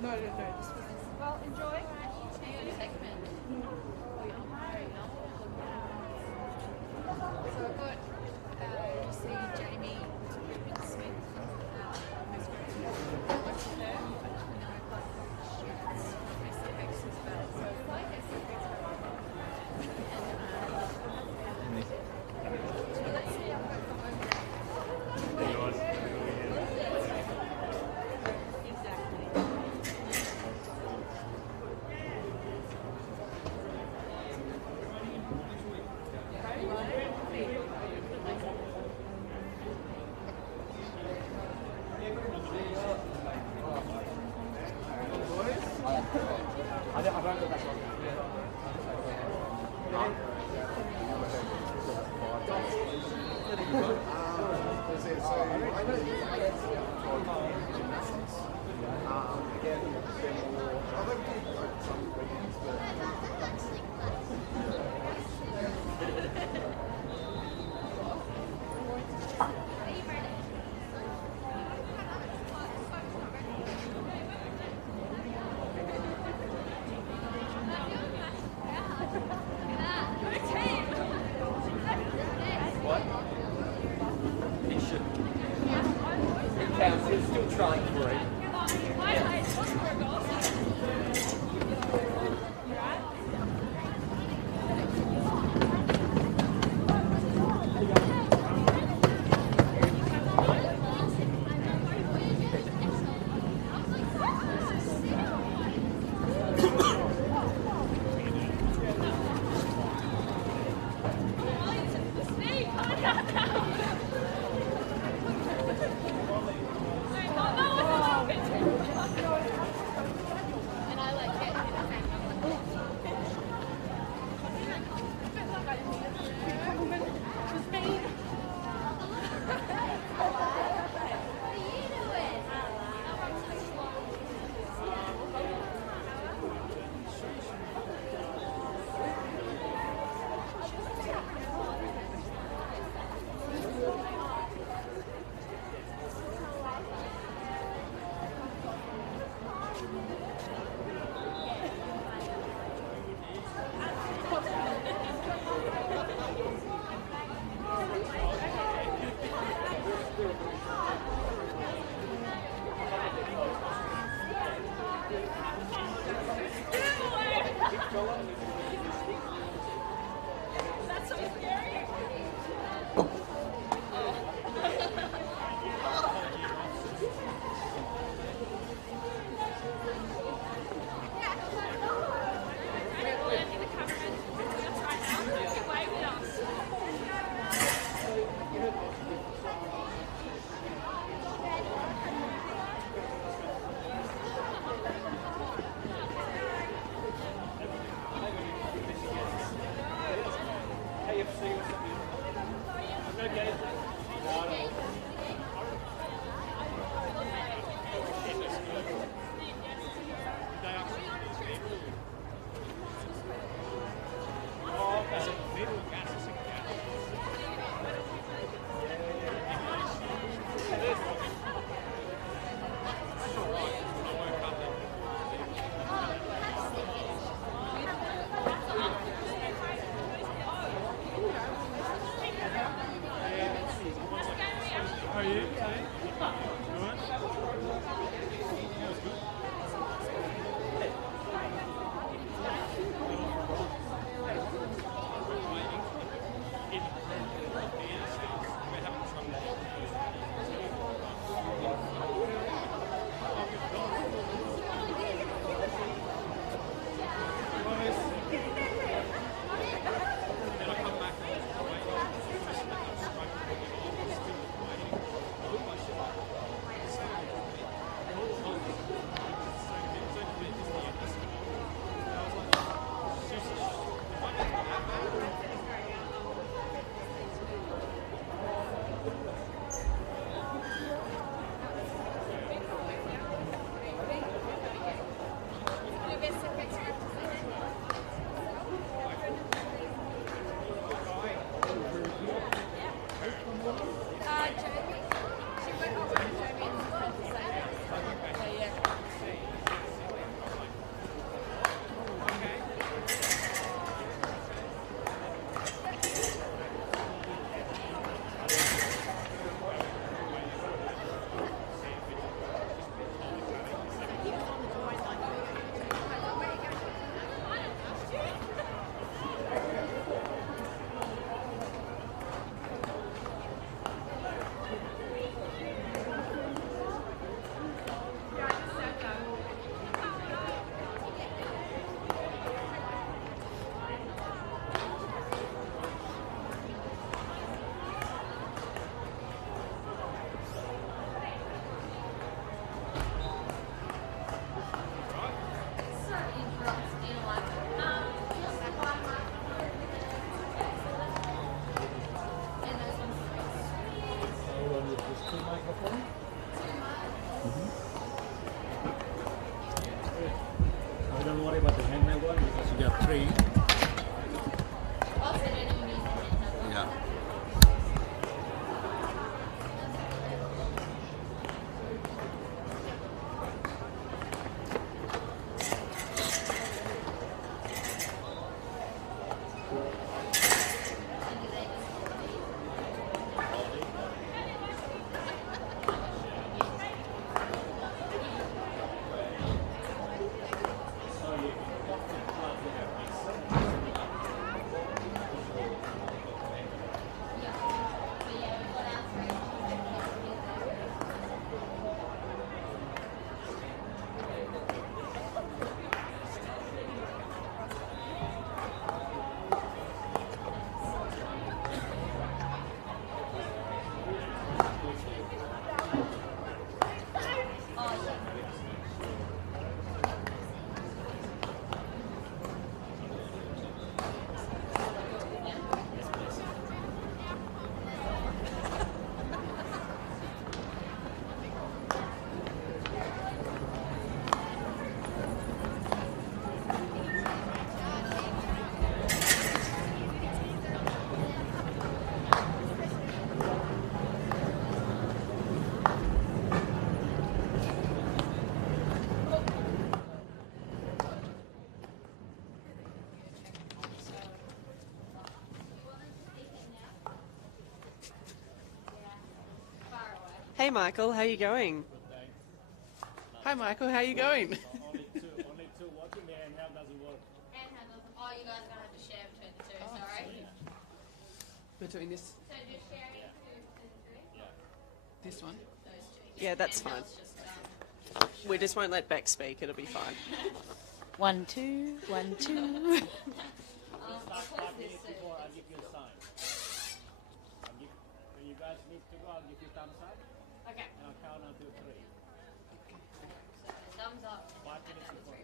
No. Well, enjoy. So I've got you see Jamie Smith, who's great. Watch her. And then I've got SFX as well. So like SFX and let's see, I've got the home. Don't worry about the handmade one because you got three. Yeah. Hey Michael, how you going? Hi Michael, how you going? Only two. Watching the handheld doesn't work. Oh, you guys are going to have to share between the two, sorry. Between this So just sharing two. this one? Those two. Yeah, that's fine. Just, We just won't let Beck speak, it'll be fine. 1, 2, 1, 2. Start 5 minutes before I give you a sign. When you guys need to go, I'll give you thumbs up. okay. And I'll count until 3. So thumbs up. 5 minutes before.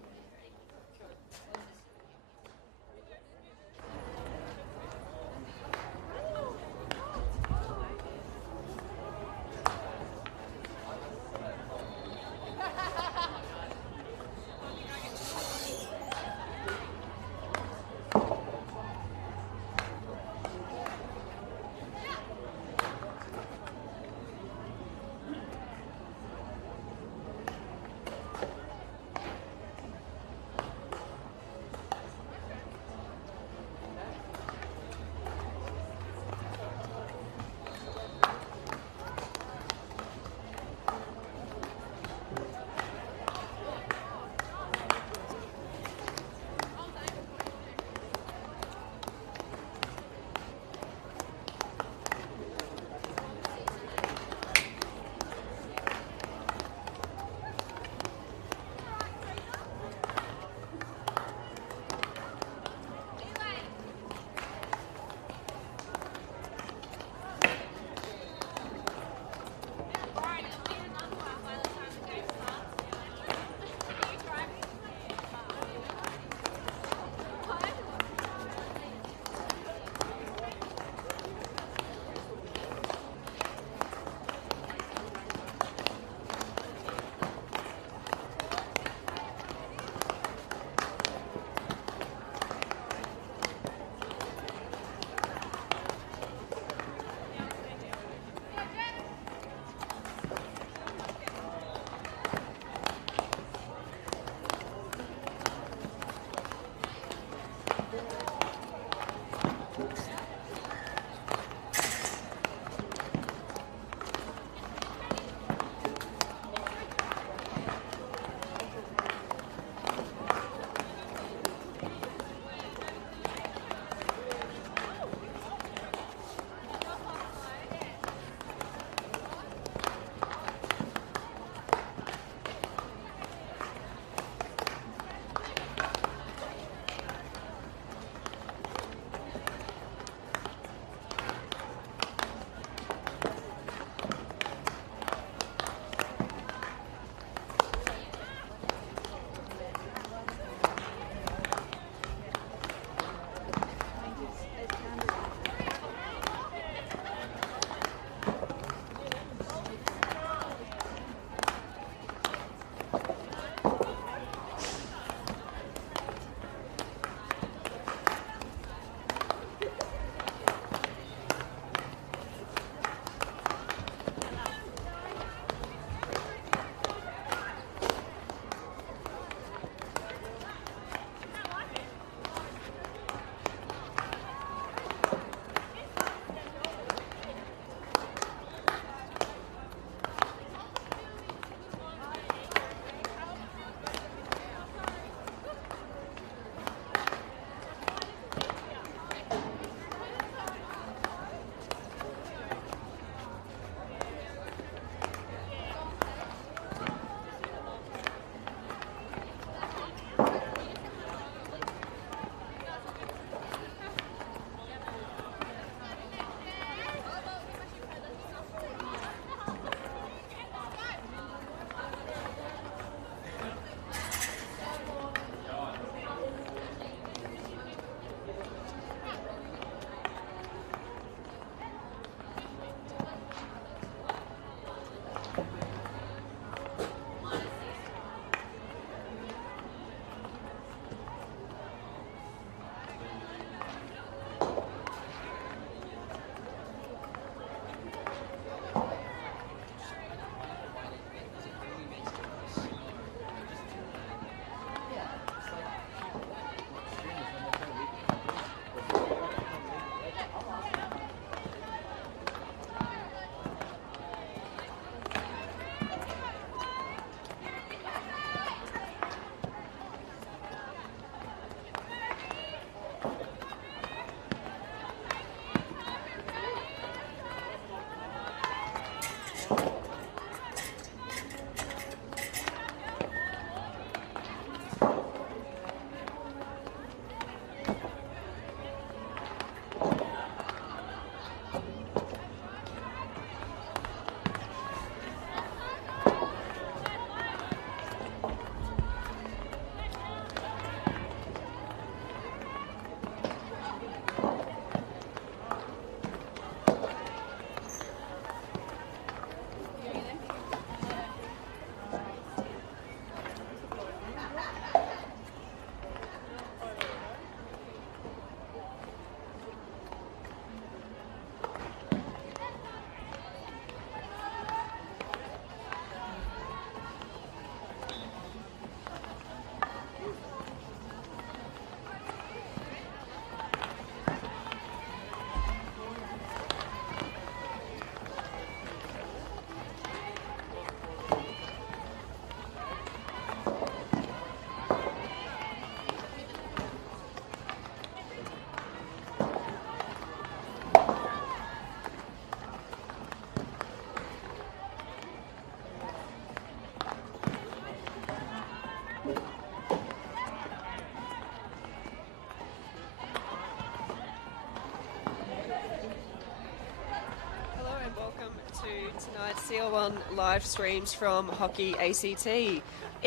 Tonight's CL1 live streams from Hockey ACT. It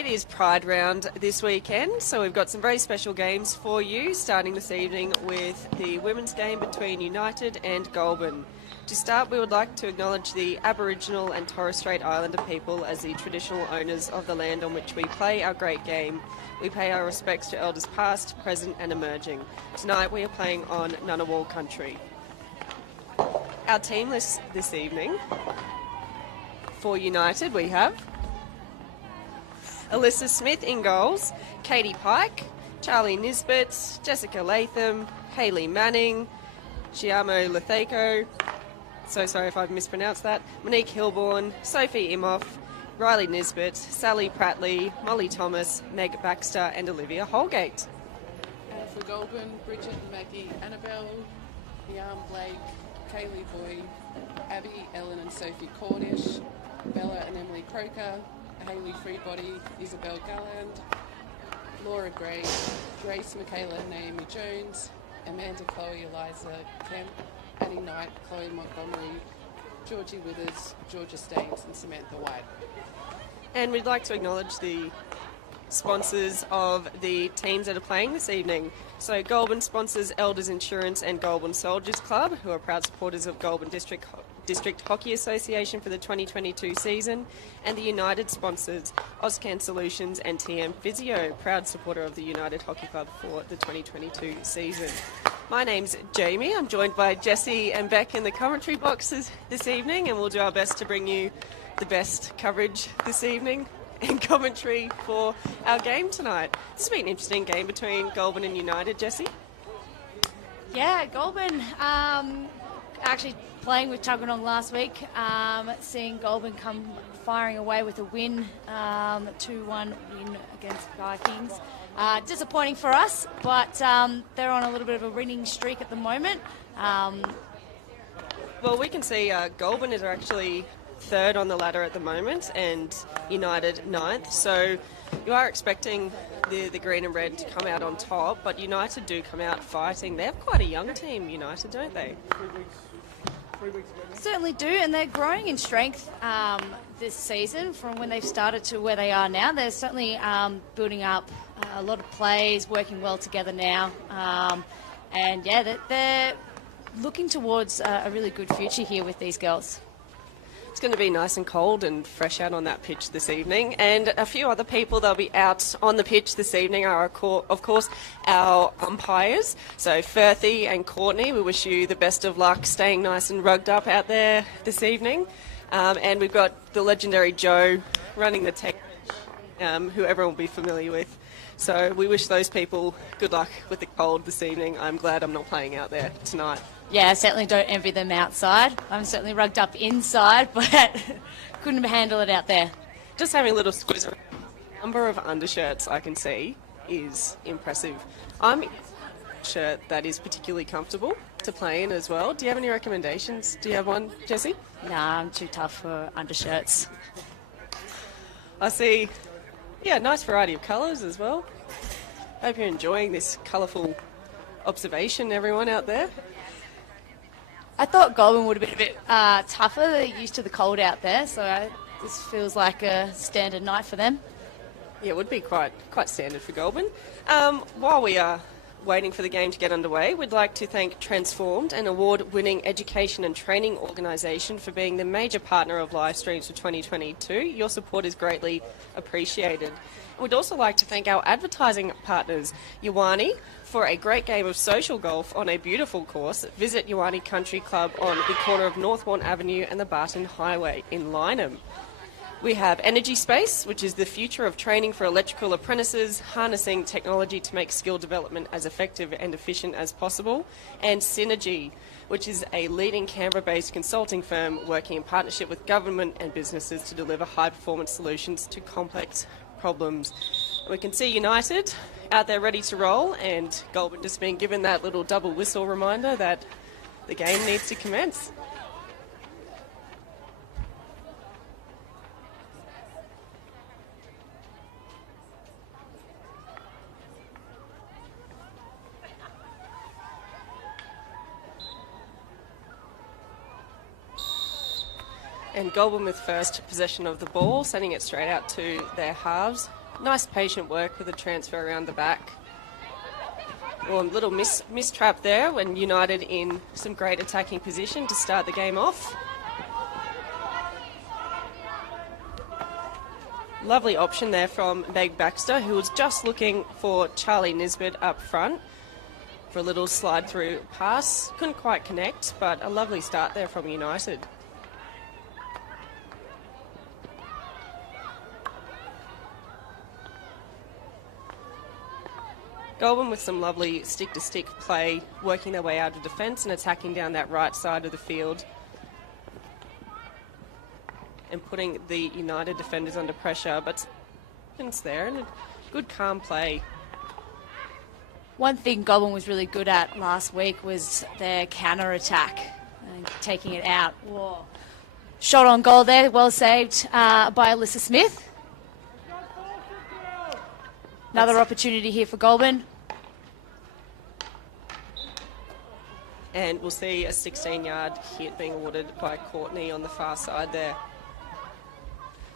is Pride Round this weekend, so we've got some very special games for you, starting this evening with the women's game between United and Goulburn. To start, we would like to acknowledge the Aboriginal and Torres Strait Islander people as the traditional owners of the land on which we play our great game. We pay our respects to elders past, present and emerging. Tonight we are playing on Ngunnawal country. Our team list this evening: for United, we have Alyssa Smith in goals, Katie Pike, Charlie Nisbet, Jessica Latham, Hayley Manning, Chiamo Lethako, so sorry if I've mispronounced that, Monique Hilborn, Sophie Imhoff, Riley Nisbet, Sally Prattley, Molly Thomas, Meg Baxter and Olivia Holgate. And for Goulburn, Bridget and Maggie Annabelle, Liam Blake, Kaylee Boy, Abby, Ellen and Sophie Cornish, Bella and Emily Croker, Hayley Freebody, Isabel Galland, Laura Gray, Grace Michaela and Naomi Jones, Amanda Chloe Eliza Kemp, Addie Knight, Chloe Montgomery, Georgie Withers, Georgia Staines and Samantha White. And we'd like to acknowledge the sponsors of the teams that are playing this evening. So Goulburn sponsors Elders Insurance and Goulburn Soldiers Club, who are proud supporters of Goulburn District Hockey Association for the 2022 season, and the United sponsors Oscan Solutions and TM Physio, proud supporter of the United Hockey Club for the 2022 season. My name's Jamie. I'm joined by Jessie and Beck in the commentary boxes this evening, and we'll do our best to bring you the best coverage this evening and commentary for our game tonight. This has been an interesting game between Goulburn and United, Jessie. Yeah, Goulburn actually playing with Tuggeranong last week, seeing Goulburn come firing away with a win, 2-1 win against Vikings. Disappointing for us, but they're on a little bit of a winning streak at the moment. Well, we can see Goulburn is actually third on the ladder at the moment and United ninth, so you are expecting the green and red to come out on top, but United do come out fighting. They have quite a young team, United, don't they? 3 weeks ago. Certainly do, and they're growing in strength this season from when they've started to where they are now. They're certainly building up a lot of plays, working well together now, and yeah, they're looking towards a really good future here with these girls. It's going to be nice and cold and fresh out on that pitch this evening. And a few other people that'll be out on the pitch this evening are, of course, our umpires. So Firthy and Courtney, we wish you the best of luck staying nice and rugged up out there this evening. And we've got the legendary Joe running the tech, who everyone will be familiar with. So we wish those people good luck with the cold this evening. I'm glad I'm not playing out there tonight. Yeah, I certainly don't envy them outside. I'm certainly rugged up inside, but couldn't handle it out there. Just having a little squeeze around. The number of undershirts I can see is impressive. I'm in a shirt that is particularly comfortable to play in as well. Do you have any recommendations? Do you have one, Jessie? Nah, I'm too tough for undershirts. I see, yeah, nice variety of colours as well. Hope you're enjoying this colourful observation, everyone out there. I thought Goulburn would have been a bit tougher. They're used to the cold out there, so this feels like a standard night for them. Yeah, it would be quite standard for Goulburn. While we are waiting for the game to get underway, we'd like to thank Transformed, an award-winning education and training organisation, for being the major partner of live streams for 2022. Your support is greatly appreciated. We'd also like to thank our advertising partners, Ioane, for a great game of social golf on a beautiful course. Visit Ioane Country Club on the corner of Northbourne Avenue and the Barton Highway in Lyneham. We have Energy Space, which is the future of training for electrical apprentices, harnessing technology to make skill development as effective and efficient as possible. And Synergy, which is a leading Canberra-based consulting firm working in partnership with government and businesses to deliver high-performance solutions to complex problems. We can see United out there ready to roll, and Goulburn just being given that little double whistle reminder that the game needs to commence. And Goulburn with first possession of the ball, sending it straight out to their halves. Nice patient work with a transfer around the back. Well, a little mistrap there when United in some great attacking position to start the game off. Lovely option there from Meg Baxter, who was just looking for Charlie Nisbet up front for a little slide through pass. Couldn't quite connect, but a lovely start there from United. Goulburn with some lovely stick-to-stick play, working their way out of defence and attacking down that right side of the field and putting the United defenders under pressure, but it's there and a good calm play. One thing Goulburn was really good at last week was their counter-attack and taking it out. Whoa. Shot on goal there, well saved by Alyssa Smith. Another opportunity here for Goulburn. And we'll see a 16-yard hit being awarded by Courtney on the far side there.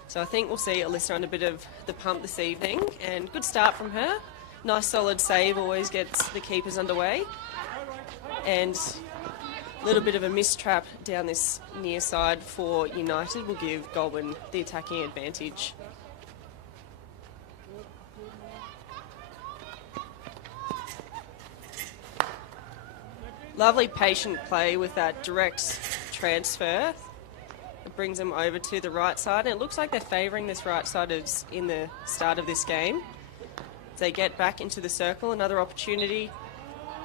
So I think we'll see Alyssa on a bit of the pump this evening, and good start from her. Nice solid save, always gets the keepers underway. And a little bit of a mistrap down this near side for United will give Goulburn the attacking advantage. Lovely patient play with that direct transfer. It brings them over to the right side, and it looks like they're favouring this right side in the start of this game. They get back into the circle, another opportunity,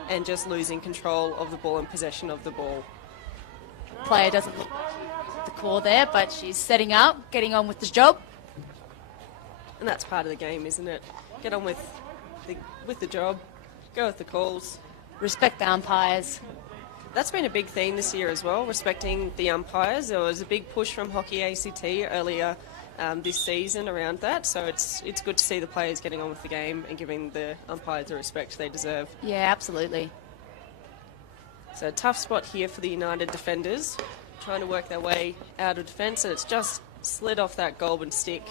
and just losing control of the ball and possession of the ball. Player doesn't look the call there, but she's setting up, getting on with the job. And that's part of the game, isn't it? Get on with the job, go with the calls. Respect the umpires. That's been a big theme this year as well, respecting the umpires. There was a big push from Hockey ACT earlier this season around that, so it's good to see the players getting on with the game and giving the umpires the respect they deserve. Yeah, absolutely. So a tough spot here for the United defenders, trying to work their way out of defence, and it's just slid off that Goulburn stick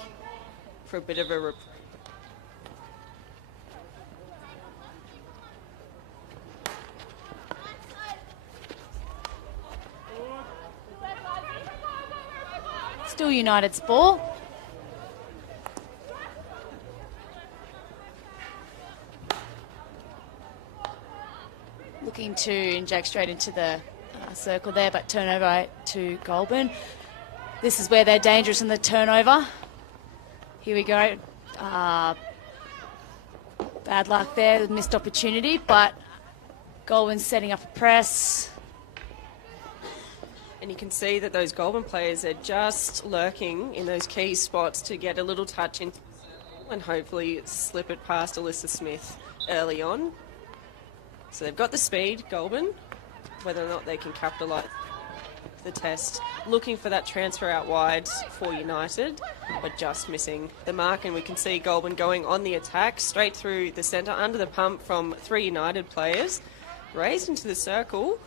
for a bit of a Still United's ball. Looking to inject straight into the circle there, but turnover to Goulburn. This is where they're dangerous in the turnover. Here we go. Bad luck there, missed opportunity, but Goulburn's setting up a press. And you can see that those Goulburn players are just lurking in those key spots to get a little touch into and hopefully slip it past Alyssa Smith early on. So they've got the speed, Goulburn. whether or not they can capitalise the test. Looking for that transfer out wide for United, but just missing the mark. And we can see Goulburn going on the attack, straight through the centre, under the pump from 3 United players. Raised into the circle.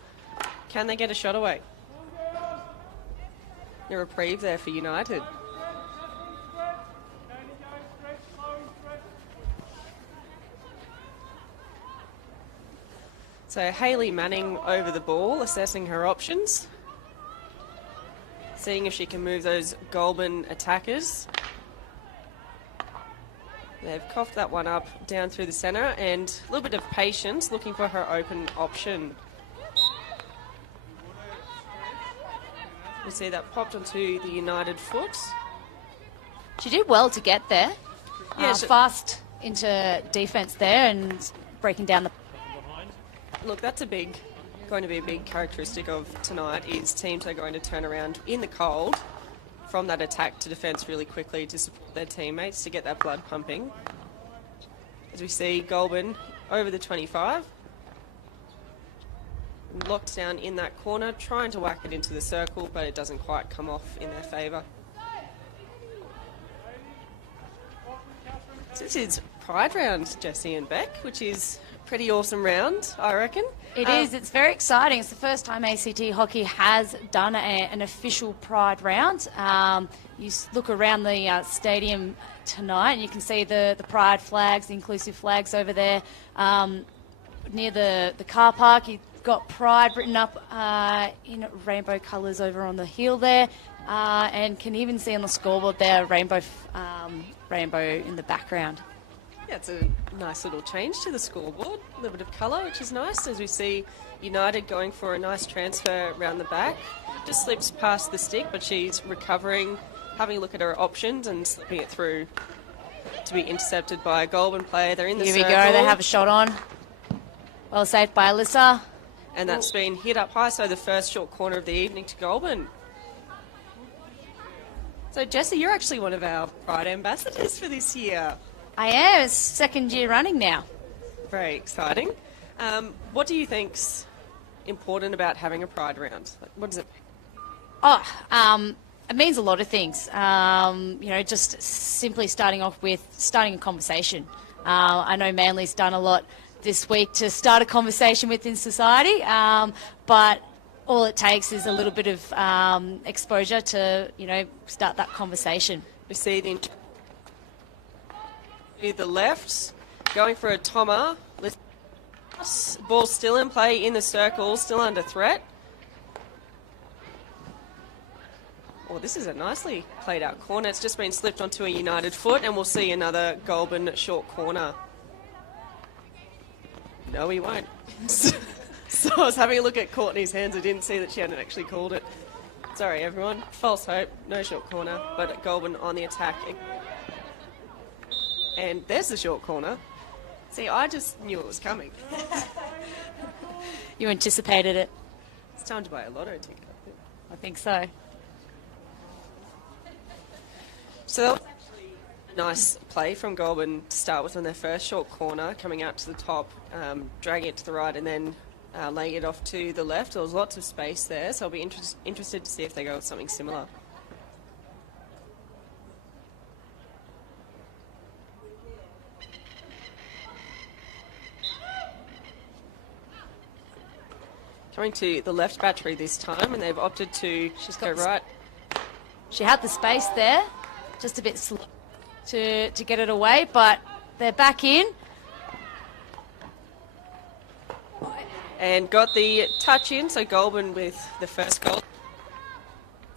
Can they get a shot away? A reprieve there for United. So Hayley Manning over the ball, assessing her options. Seeing if she can move those Goulburn attackers. They've coughed that one up down through the centre, and a little bit of patience, looking for her open option. You see that popped onto the United foot. She did well to get there. Yeah, fast into defence there and breaking down the... Look, that's going to be a big characteristic of tonight, is teams are going to turn around in the cold from that attack to defence really quickly to support their teammates, to get that blood pumping. As we see Goulburn over the 25. Locked down in that corner, trying to whack it into the circle, but it doesn't quite come off in their favour. So this is Pride round, Jessie and Beck, which is a pretty awesome round, I reckon. It is. It's very exciting. It's the first time ACT Hockey has done an official Pride round. You look around the stadium tonight and you can see the Pride flags, the inclusive flags over there near the car park. You've got Pride written up in rainbow colours over on the hill there, and can even see on the scoreboard there rainbow in the background. Yeah, it's a nice little change to the scoreboard. A little bit of colour, which is nice, as we see United going for a nice transfer around the back. Just slips past the stick, but she's recovering, having a look at her options and slipping it through to be intercepted by a Goulburn player. They're in the circle. Here we go, they have a shot on. Well saved by Alyssa. And that's been hit up high, so the first short corner of the evening to Goulburn. So, Jessie, you're actually one of our Pride ambassadors for this year. I am. It's second year running now. Very exciting. What do you think's important about having a Pride round? Like, what does it mean? It means a lot of things. Just simply starting a conversation. I know Manly's done a lot this week to start a conversation within society, but all it takes is a little bit of exposure to, start that conversation. We see the left, going for a Toma. Ball still in play in the circle, still under threat. Oh, this is a nicely played out corner. It's just been slipped onto a United foot, and we'll see another Goulburn short corner. No, he won't. So I was having a look at Courtney's hands. I didn't see that she hadn't actually called it. Sorry, everyone. False hope. No short corner, but Goulburn on the attack. And there's the short corner. See, I just knew it was coming. You anticipated it. It's time to buy a lotto ticket. I think so. So that was actually a nice play from Goulburn to start with on their first short corner, coming out to the top, dragging it to the right, and then laying it off to the left. There was lots of space there, so I'll be interested to see if they go with something similar. Coming to the left battery this time, and they've opted to go right. She had the space there, just a bit slow to get it away, but they're back in. And got the touch in, so Goulburn with the first goal.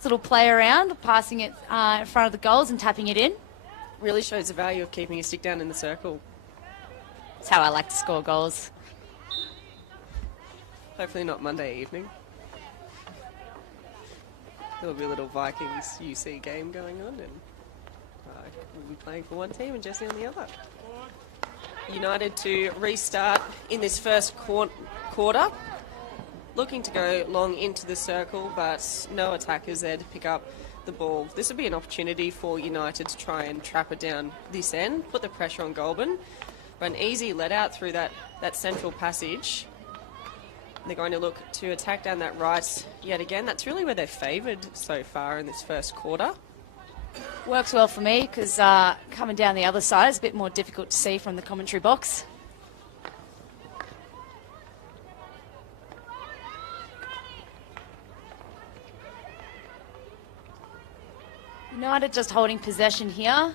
Little play around, passing it in front of the goals and tapping it in. Really shows the value of keeping a stick down in the circle. That's how I like to score goals. Hopefully not Monday evening. There'll be a little Vikings UC game going on, and we'll be playing for one team and Jessie on the other. United to restart in this first quarter. Looking to go long into the circle, but no attackers there to pick up the ball. This would be an opportunity for United to try and trap it down this end, put the pressure on Goulburn. But an easy let out through that central passage. They're going to look to attack down that right yet again. That's really where they're favoured so far in this first quarter. Works well for me because coming down the other side is a bit more difficult to see from the commentary box. United just holding possession here.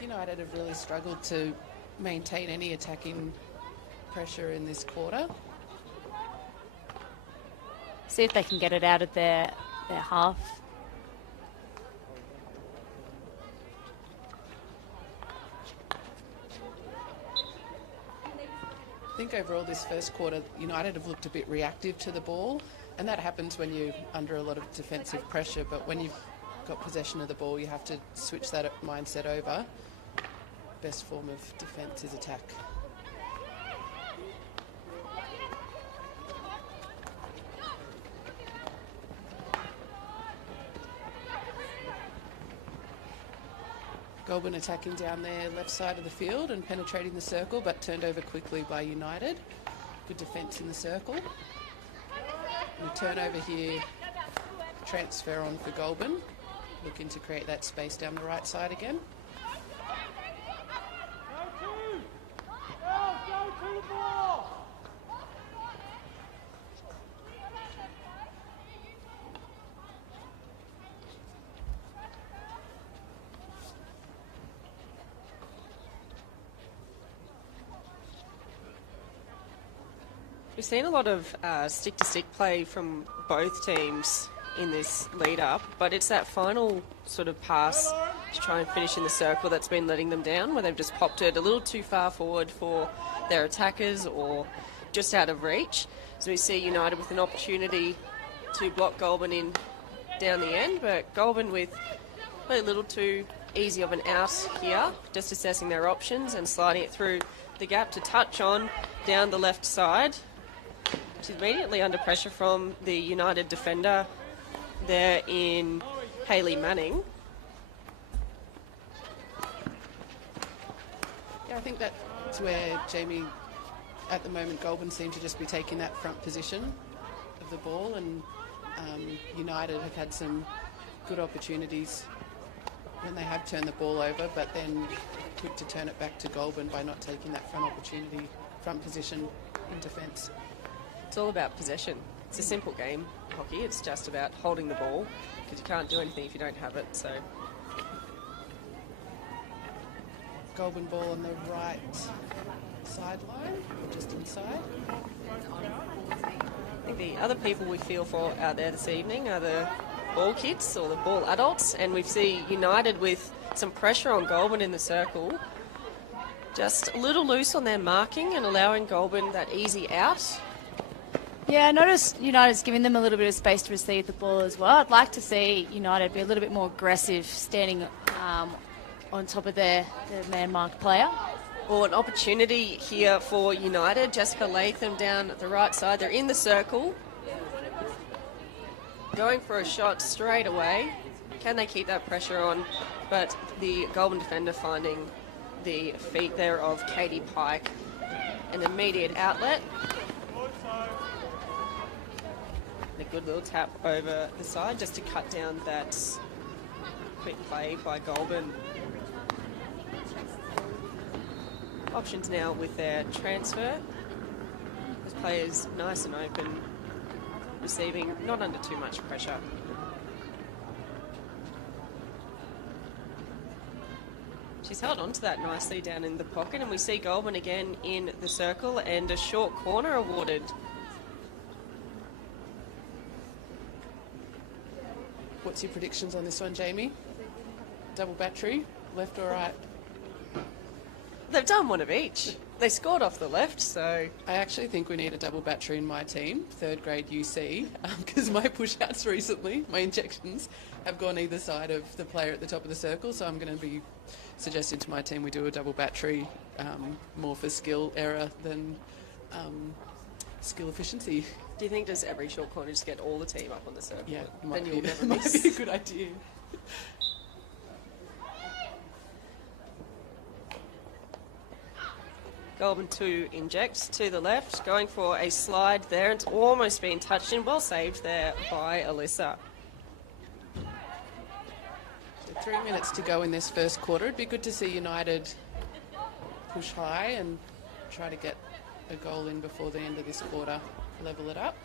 United have really struggled to maintain any attacking pressure in this quarter. See if they can get it out of their half. I think overall this first quarter, United have looked a bit reactive to the ball, and that happens when you're under a lot of defensive pressure, but when you've got possession of the ball, you have to switch that mindset over. Best form of defence is attack. Goulburn attacking down their left side of the field and penetrating the circle, but turned over quickly by United. Good defence in the circle. And a turnover here, transfer on for Goulburn. Looking to create that space down the right side again. We've seen a lot of stick-to-stick play from both teams in this lead-up, but it's that final sort of pass to try and finish in the circle that's been letting them down, where they've just popped it a little too far forward for their attackers or just out of reach. So we see United with an opportunity to block Goulburn in down the end, but Goulburn with a little too easy of an out here, just assessing their options and sliding it through the gap to touch on down the left side. She's immediately under pressure from the United defender there in Hayley Manning. Yeah, I think that's where Jamie, at the moment, Goulburn seem to just be taking that front position of the ball, and United have had some good opportunities when they have turned the ball over, but then quick to turn it back to Goulburn by not taking that front position in defence. It's all about possession. It's a simple game, hockey. It's just about holding the ball, because you can't do anything if you don't have it. So Goulburn ball on the right sideline, or just inside. I think the other people we feel for out there this evening are the ball kids or the ball adults, and we see United with some pressure on Goulburn in the circle. Just a little loose on their marking and allowing Goulburn that easy out. Yeah, I noticed United's giving them a little bit of space to receive the ball as well. I'd like to see United be a little bit more aggressive, standing on top of their man-marked player. Well, an opportunity here for United. Jessica Latham down the right side. They're in the circle. Going for a shot straight away. Can they keep that pressure on? But the Goulburn defender finding the feet there of Katie Pike. An immediate outlet. A good little tap over the side just to cut down that quick play by Goulburn. Options now with their transfer. This player's nice and open, receiving not under too much pressure. She's held on to that nicely down in the pocket, and we see Goulburn again in the circle and a short corner awarded. What's your predictions on this one, Jamie? Double battery, left or right? They've done one of each. They scored off the left, so... I actually think we need a double battery in my team, third grade UC, because my push-outs recently, my injections, have gone either side of the player at the top of the circle, so I'm going to be suggesting to my team we do a double battery, more for skill error than skill efficiency. Do you think does every short corner just get all the team up on the circle? Yeah, then you'll never might miss. be a good idea. Goulburn to inject to the left, going for a slide there. It's almost been touched in. Well saved there by Alyssa. So 3 minutes to go in this first quarter. It'd be good to see United push high and try to get a goal in before the end of this quarter, level it up.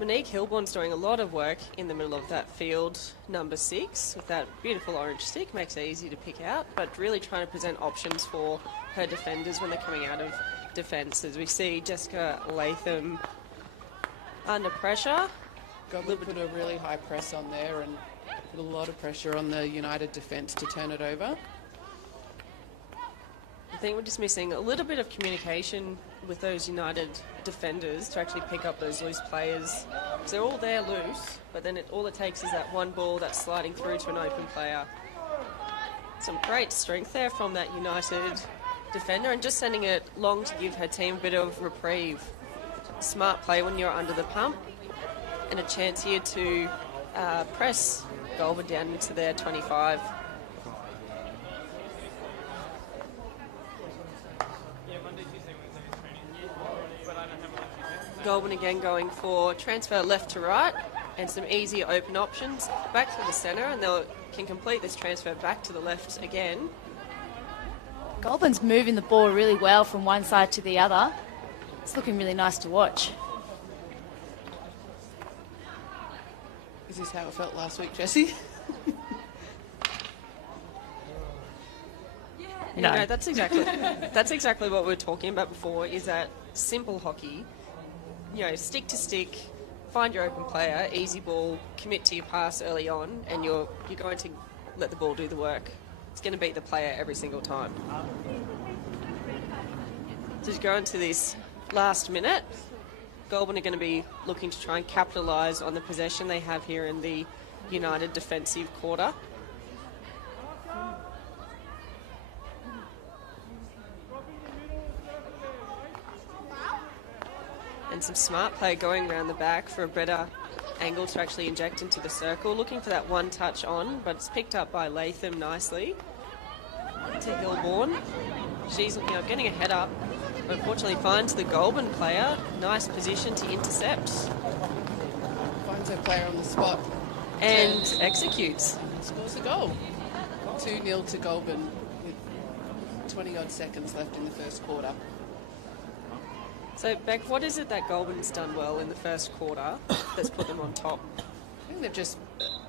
Monique Hilborn's doing a lot of work in the middle of that field, number 6, with that beautiful orange stick. Makes it easy to pick out, but really trying to present options for her defenders when they're coming out of defence. As we see Jessica Latham under pressure. Goulburn put a really high press on there and put a lot of pressure on the United defence to turn it over. I think we're just missing a little bit of communication with those United defenders to actually pick up those loose players. So they're all there loose, but then all it takes is that one ball that's sliding through to an open player. Some great strength there from that United defender, and just sending it long to give her team a bit of reprieve. Smart play when you're under the pump, and a chance here to press Goulburn down into their 25. Goulburn again going for transfer left to right and some easy open options back to the centre, and they can complete this transfer back to the left again. Goulburn's moving the ball really well from one side to the other. It's looking really nice to watch. Is this how it felt last week, Jessie? No, that's exactly what we were talking about before, is that simple hockey, you know, stick to stick, find your open player, easy ball, commit to your pass early on, and you're going to let the ball do the work. It's going to beat the player every single time. So to go into this last minute, Goulburn are going to be looking to try and capitalise on the possession they have here in the United defensive quarter. And some smart play going around the back for a better angle to actually inject into the circle. Looking for that one touch on, but it's picked up by Latham nicely to Hilborn. She's looking up, getting a head up, but unfortunately finds the Goulburn player. Nice position to intercept. Finds her player on the spot. And executes. Scores a goal. 2-0 to Goulburn with 20-odd seconds left in the first quarter. So, Beck, what is it that Goulburn's done well in the first quarter that's put them on top? I think they've just,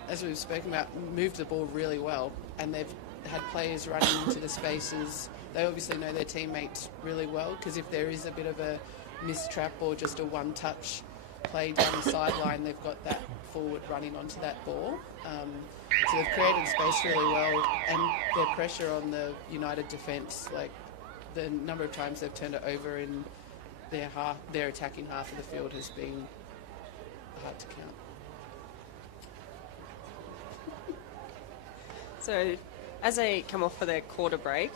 as we've spoken about, moved the ball really well, and they've had players running into the spaces. They obviously know their teammates really well, because if there is a bit of a missed trap or just a one-touch play down the sideline, they've got that forward running onto that ball. So they've created space really well, and their pressure on the United defence, like the number of times they've turned it over in their attacking half of the field has been hard to count. So, as they come off for their quarter break,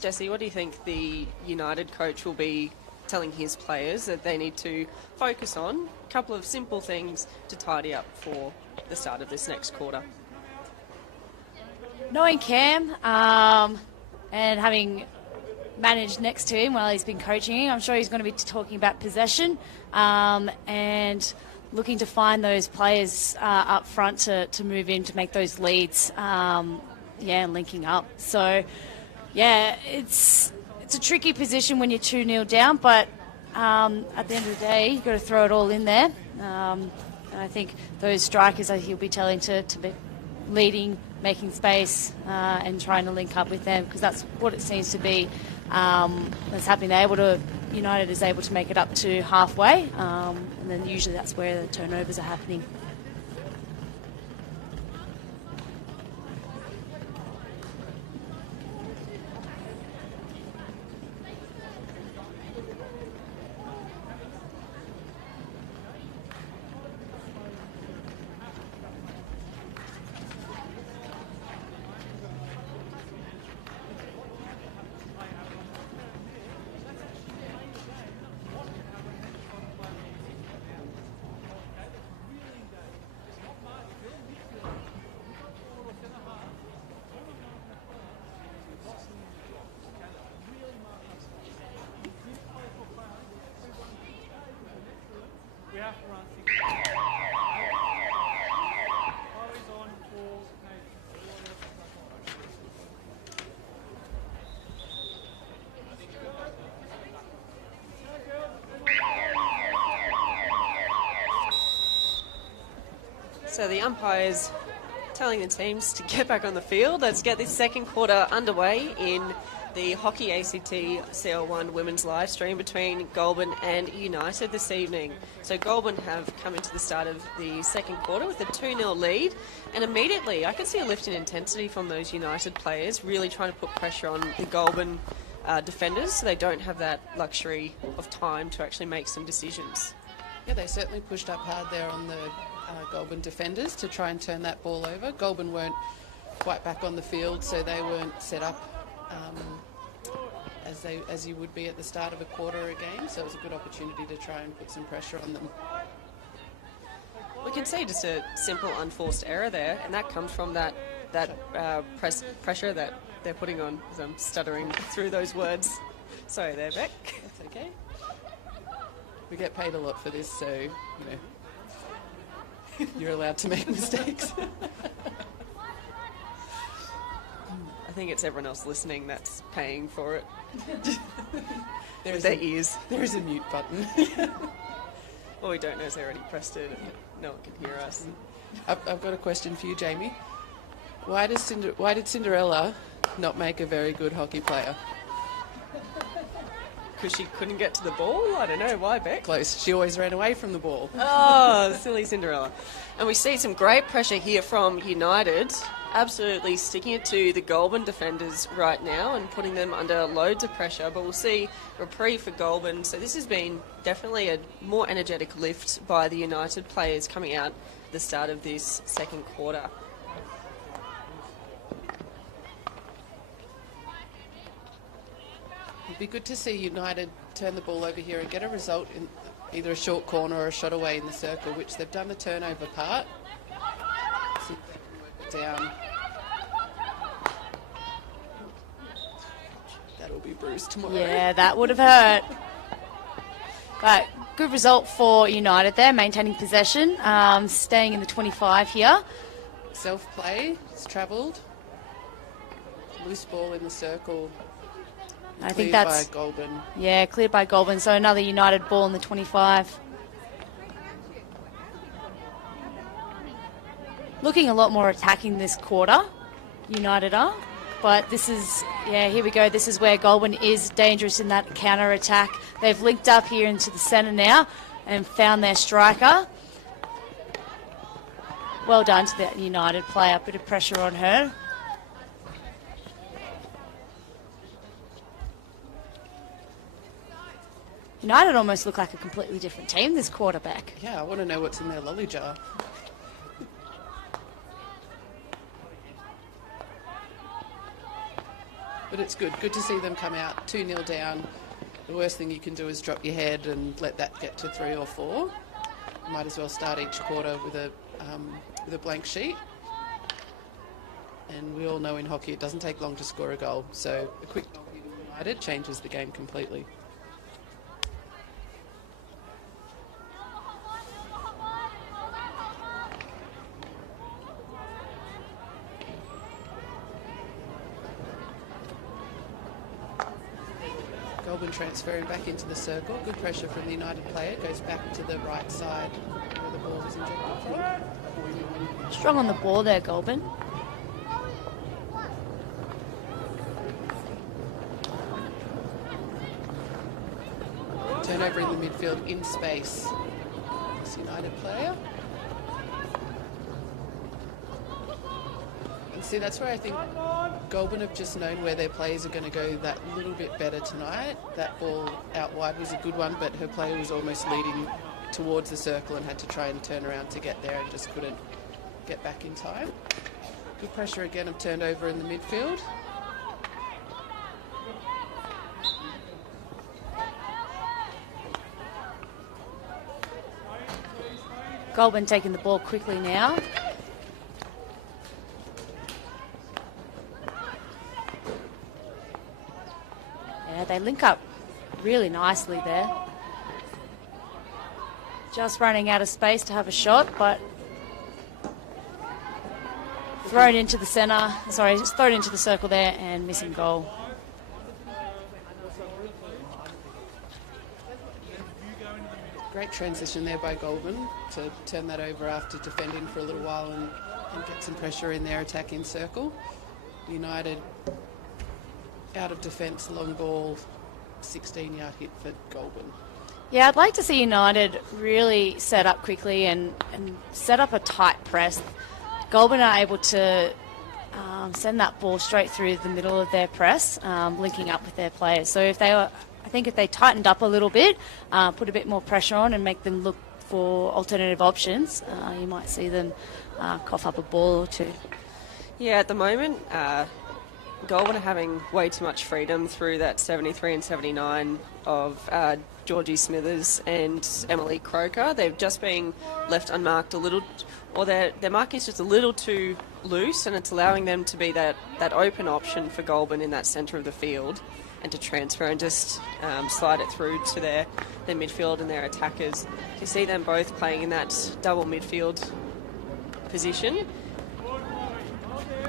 Jesse, what do you think the United coach will be telling his players that they need to focus on? A couple of simple things to tidy up for the start of this next quarter. Knowing Cam and having managed next to him while he's been coaching, I'm sure he's going to be talking about possession and looking to find those players up front to move in to make those leads, and linking up. So, it's a tricky position when you're 2-0 down, but at the end of the day, you've got to throw it all in there. And I think those strikers he'll be telling to be leading, making space, and trying to link up with them, because that's what it seems to be that's happening. United is able to make it up to halfway, and then usually that's where the turnovers are happening. So the umpires telling the teams to get back on the field. Let's get this second quarter underway in the Hockey ACT CL1 women's live stream between Goulburn and United this evening. So Goulburn have come into the start of the second quarter with a 2-0 lead, and immediately I can see a lift in intensity from those United players, really trying to put pressure on the Goulburn defenders so they don't have that luxury of time to actually make some decisions. Yeah, they certainly pushed up hard there on the Goulburn defenders to try and turn that ball over. Goulburn weren't quite back on the field, so they weren't set up as you would be at the start of a quarter a game, so it was a good opportunity to try and put some pressure on them. We can see just a simple unforced error there, and that comes from that pressure that they're putting on, as I'm stuttering through those words. Sorry there, Beck. That's okay. We get paid a lot for this, so, you know, you're allowed to make mistakes. I think it's everyone else listening that's paying for it. There's their ears. There is a mute button. All we don't know is they already pressed it and no one can hear us. I've got a question for you, Jamie. Why did Cinderella not make a very good hockey player? Because she couldn't get to the ball? I don't know. Why, Beck? Close. She always ran away from the ball. Oh, silly Cinderella. And we see some great pressure here from United, absolutely sticking it to the Goulburn defenders right now and putting them under loads of pressure. But we'll see reprieve for Goulburn. So this has been definitely a more energetic lift by the United players coming out at the start of this second quarter. It'd be good to see United turn the ball over here and get a result in either a short corner or a shot away in the circle, which they've done the turnover part. See if they can work it down. That'll be bruised tomorrow. Yeah, that would have hurt. But good result for United there, maintaining possession, staying in the 25 here. Self-play, it's travelled. Loose ball in the circle. I think Cleared that's, by Goulburn. yeah, cleared by Goulburn. So another United ball in the 25. Looking a lot more attacking this quarter, United are. But this is, yeah, here we go. This is where Goulburn is dangerous in that counter-attack. They've linked up here into the centre now and found their striker. Well done to that United player. A bit of pressure on her. United almost look like a completely different team this quarterback. Yeah, I want to know what's in their lolly jar. But it's good. Good to see them come out 2-0 down. The worst thing you can do is drop your head and let that get to 3 or 4. You might as well start each quarter with a blank sheet. And we all know in hockey it doesn't take long to score a goal. So a quick goal here to United changes the game completely. Goulburn transferring back into the circle. Good pressure from the United player. Goes back to the right side where the ball was injected from. Strong on the ball there, Goulburn. Turnover in the midfield in space. This United player. And see, that's where I think Goulburn have just known where their players are going to go that little bit better tonight. That ball out wide was a good one, but her player was almost leading towards the circle and had to try and turn around to get there and just couldn't get back in time. Good pressure again of turned over in the midfield. Goulburn taking the ball quickly now. Yeah, they link up really nicely there. just running out of space to have a shot, but thrown into the centre. Sorry, just thrown into the circle there and missing goal. Great transition there by Goulburn to turn that over after defending for a little while and get some pressure in their attacking circle. United out of defence, long ball, 16-yard hit for Goulburn. Yeah, I'd like to see United really set up quickly and set up a tight press. Goulburn are able to send that ball straight through the middle of their press, linking up with their players. So if they tightened up a little bit, put a bit more pressure on and make them look for alternative options, you might see them cough up a ball or two. Yeah, at the moment, Goulburn are having way too much freedom through that 73 and 79 of Georgie Smithers and Emily Croker. They've just been left unmarked a little, or their marking is just a little too loose, and it's allowing them to be that open option for Goulburn in that centre of the field and to transfer and just slide it through to their midfield and their attackers. You see them both playing in that double midfield position.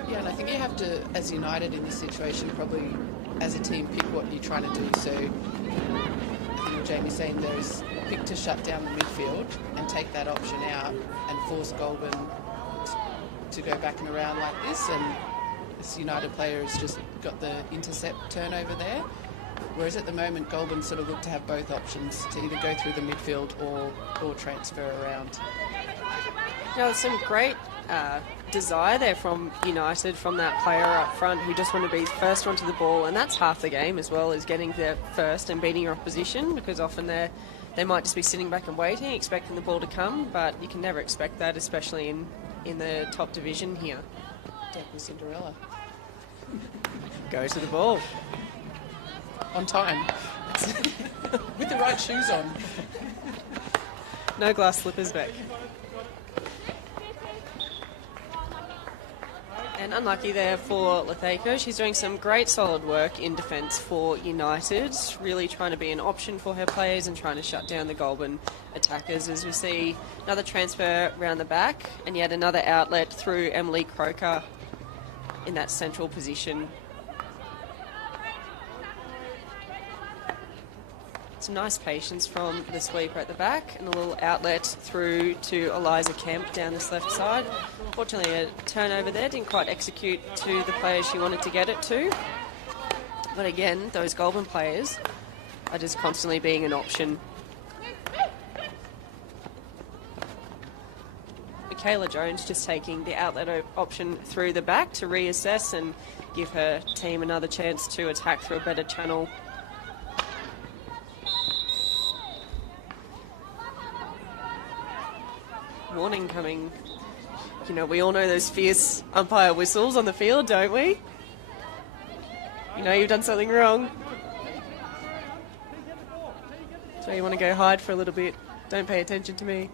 Yeah, and I think you have to, as United in this situation, probably as a team pick what you're trying to do. So I think what Jamie's saying there is pick to shut down the midfield and take that option out and force Goulburn to go back and around like this. And this United player has just got the intercept turnover there. Whereas at the moment, Goulburn sort of look to have both options to either go through the midfield or transfer around. Yeah, there's some great desire there from United, from that player up front who just want to be first onto the ball, and that's half the game as well, is getting there first and beating your opposition, because often they might just be sitting back and waiting, expecting the ball to come, but you can never expect that, especially in the top division here. Don't be Cinderella. Go to the ball. On time. With the right shoes on. No glass slippers, Beck. And unlucky there for Lethako. She's doing some great solid work in defence for United, really trying to be an option for her players and trying to shut down the Goulburn attackers, as we see another transfer round the back and yet another outlet through Emily Croker in that central position. Some nice patience from the sweeper at the back and a little outlet through to Eliza Kemp down this left side. Fortunately, a turnover there, didn't quite execute to the players she wanted to get it to. But again, those Goulburn players are just constantly being an option. Michaela Jones just taking the outlet option through the back to reassess and give her team another chance to attack through a better channel. Warning coming. You know, we all know those fierce umpire whistles on the field, don't we? You know you've done something wrong. So you want to go hide for a little bit. Don't pay attention to me.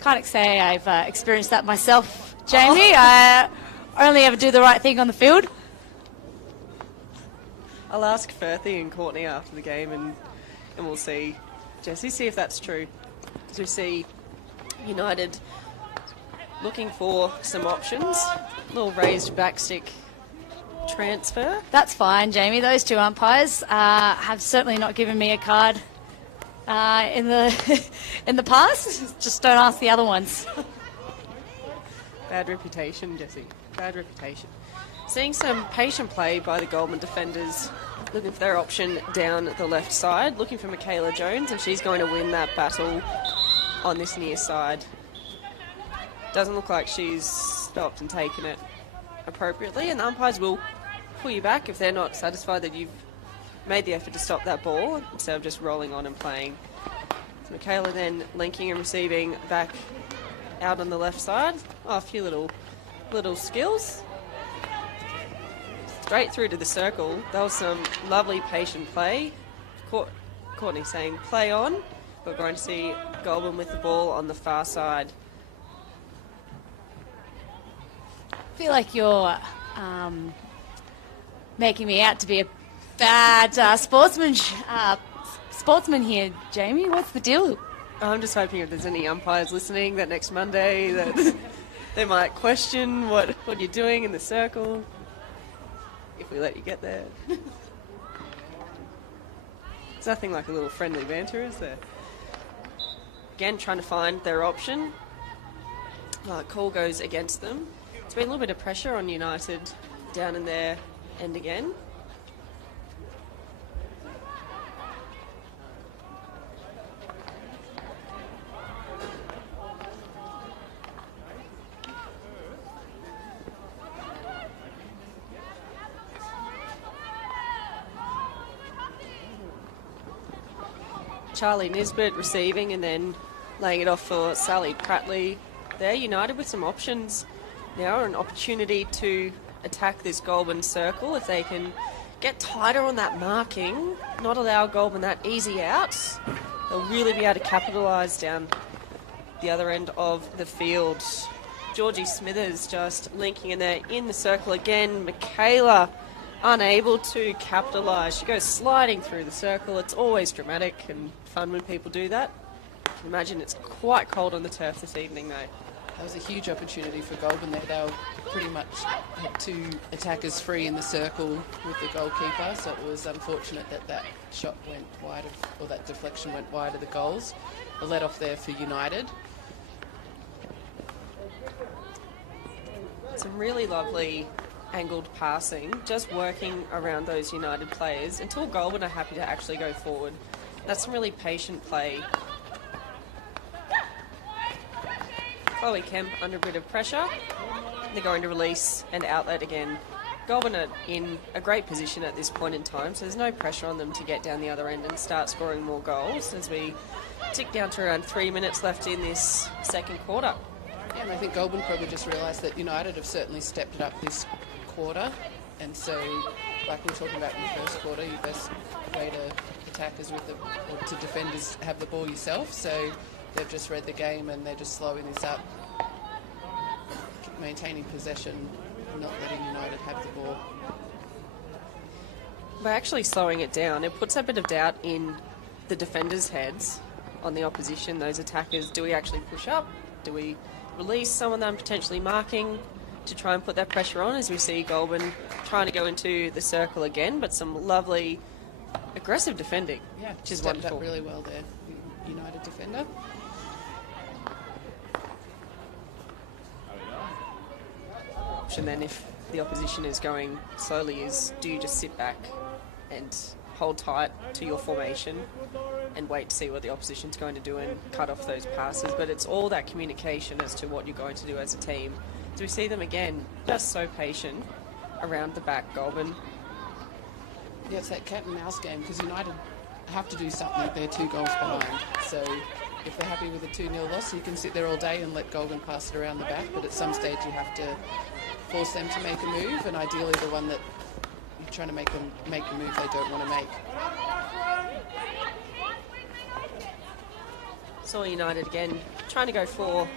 Can't say I've experienced that myself, Jamie. I only ever do the right thing on the field. I'll ask Firthy and Courtney after the game and we'll see. Jesse, see if that's true. As we see United looking for some options. Little raised backstick transfer. That's fine, Jamie. Those two umpires have certainly not given me a card in the past. Just don't ask the other ones. Bad reputation, Jesse. Bad reputation. Seeing some patient play by the Goulburn defenders, looking for their option down the left side, looking for Michaela Jones, and she's going to win that battle on this near side. Doesn't look like she's stopped and taken it appropriately, and the umpires will pull you back if they're not satisfied that you've made the effort to stop that ball instead of just rolling on and playing. So Michaela then linking and receiving back out on the left side. Oh, a few little skills. Straight through to the circle. That was some lovely patient play. Courtney saying play on. We're going to see Goulburn with the ball on the far side. I feel like you're making me out to be a bad sportsman here, Jamie. What's the deal? I'm just hoping if there's any umpires listening that next Monday that they might question what you're doing in the circle, if we let you get there. It's nothing like a little friendly banter, is there? Again, trying to find their option. Call goes against them. It's been a little bit of pressure on United down in their end again. Charlie Nisbet receiving and then laying it off for Sally Prattley. There, United with some options now, an opportunity to attack this Goulburn circle if they can get tighter on that marking, not allow Goulburn that easy out. They'll really be able to capitalise down the other end of the field. Georgie Smithers just linking in there in the circle again. Michaela unable to capitalise. She goes sliding through the circle. It's always dramatic and fun when people do that. I can imagine it's quite cold on the turf this evening though. That was a huge opportunity for Goulburn there. They were pretty much had two attackers free in the circle with the goalkeeper, so it was unfortunate that that shot went wide of, or that deflection went wide of the goals. A let off there for United. Some really lovely angled passing, just working around those United players until Goulburn are happy to actually go forward. That's some really patient play. Chloe Kemp under a bit of pressure. They're going to release and outlet again. Goulburn are in a great position at this point in time, so there's no pressure on them to get down the other end and start scoring more goals as we tick down to around 3 minutes left in this second quarter. Yeah, and I think Goulburn probably just realised that United have certainly stepped it up this quarter, and so, like we were talking about in the first quarter, your best way to attack is with the, or to defend is have the ball yourself, so they've just read the game and they're just slowing this up, maintaining possession, not letting United have the ball. By actually slowing it down, it puts a bit of doubt in the defenders' heads on the opposition, those attackers. Do we actually push up? Do we release some of them potentially marking to try and put that pressure on, as we see Goulburn trying to go into the circle again, but some lovely aggressive defending, Yeah, which is stepped wonderful. up really well there, United defender. And then if the opposition is going slowly, is do you just sit back and hold tight to your formation and wait to see what the opposition's going to do and cut off those passes? But it's all that communication as to what you're going to do as a team. So we see them again, just so patient around the back, Goulburn. Yeah, it's that cat and mouse game, because United have to do something if they're 2 goals behind. So if they're happy with a 2-0 loss, you can sit there all day and let Goulburn pass it around the back, but at some stage you have to force them to make a move, and ideally the one that you're trying to make them make a move they don't want to make. So United again trying to go for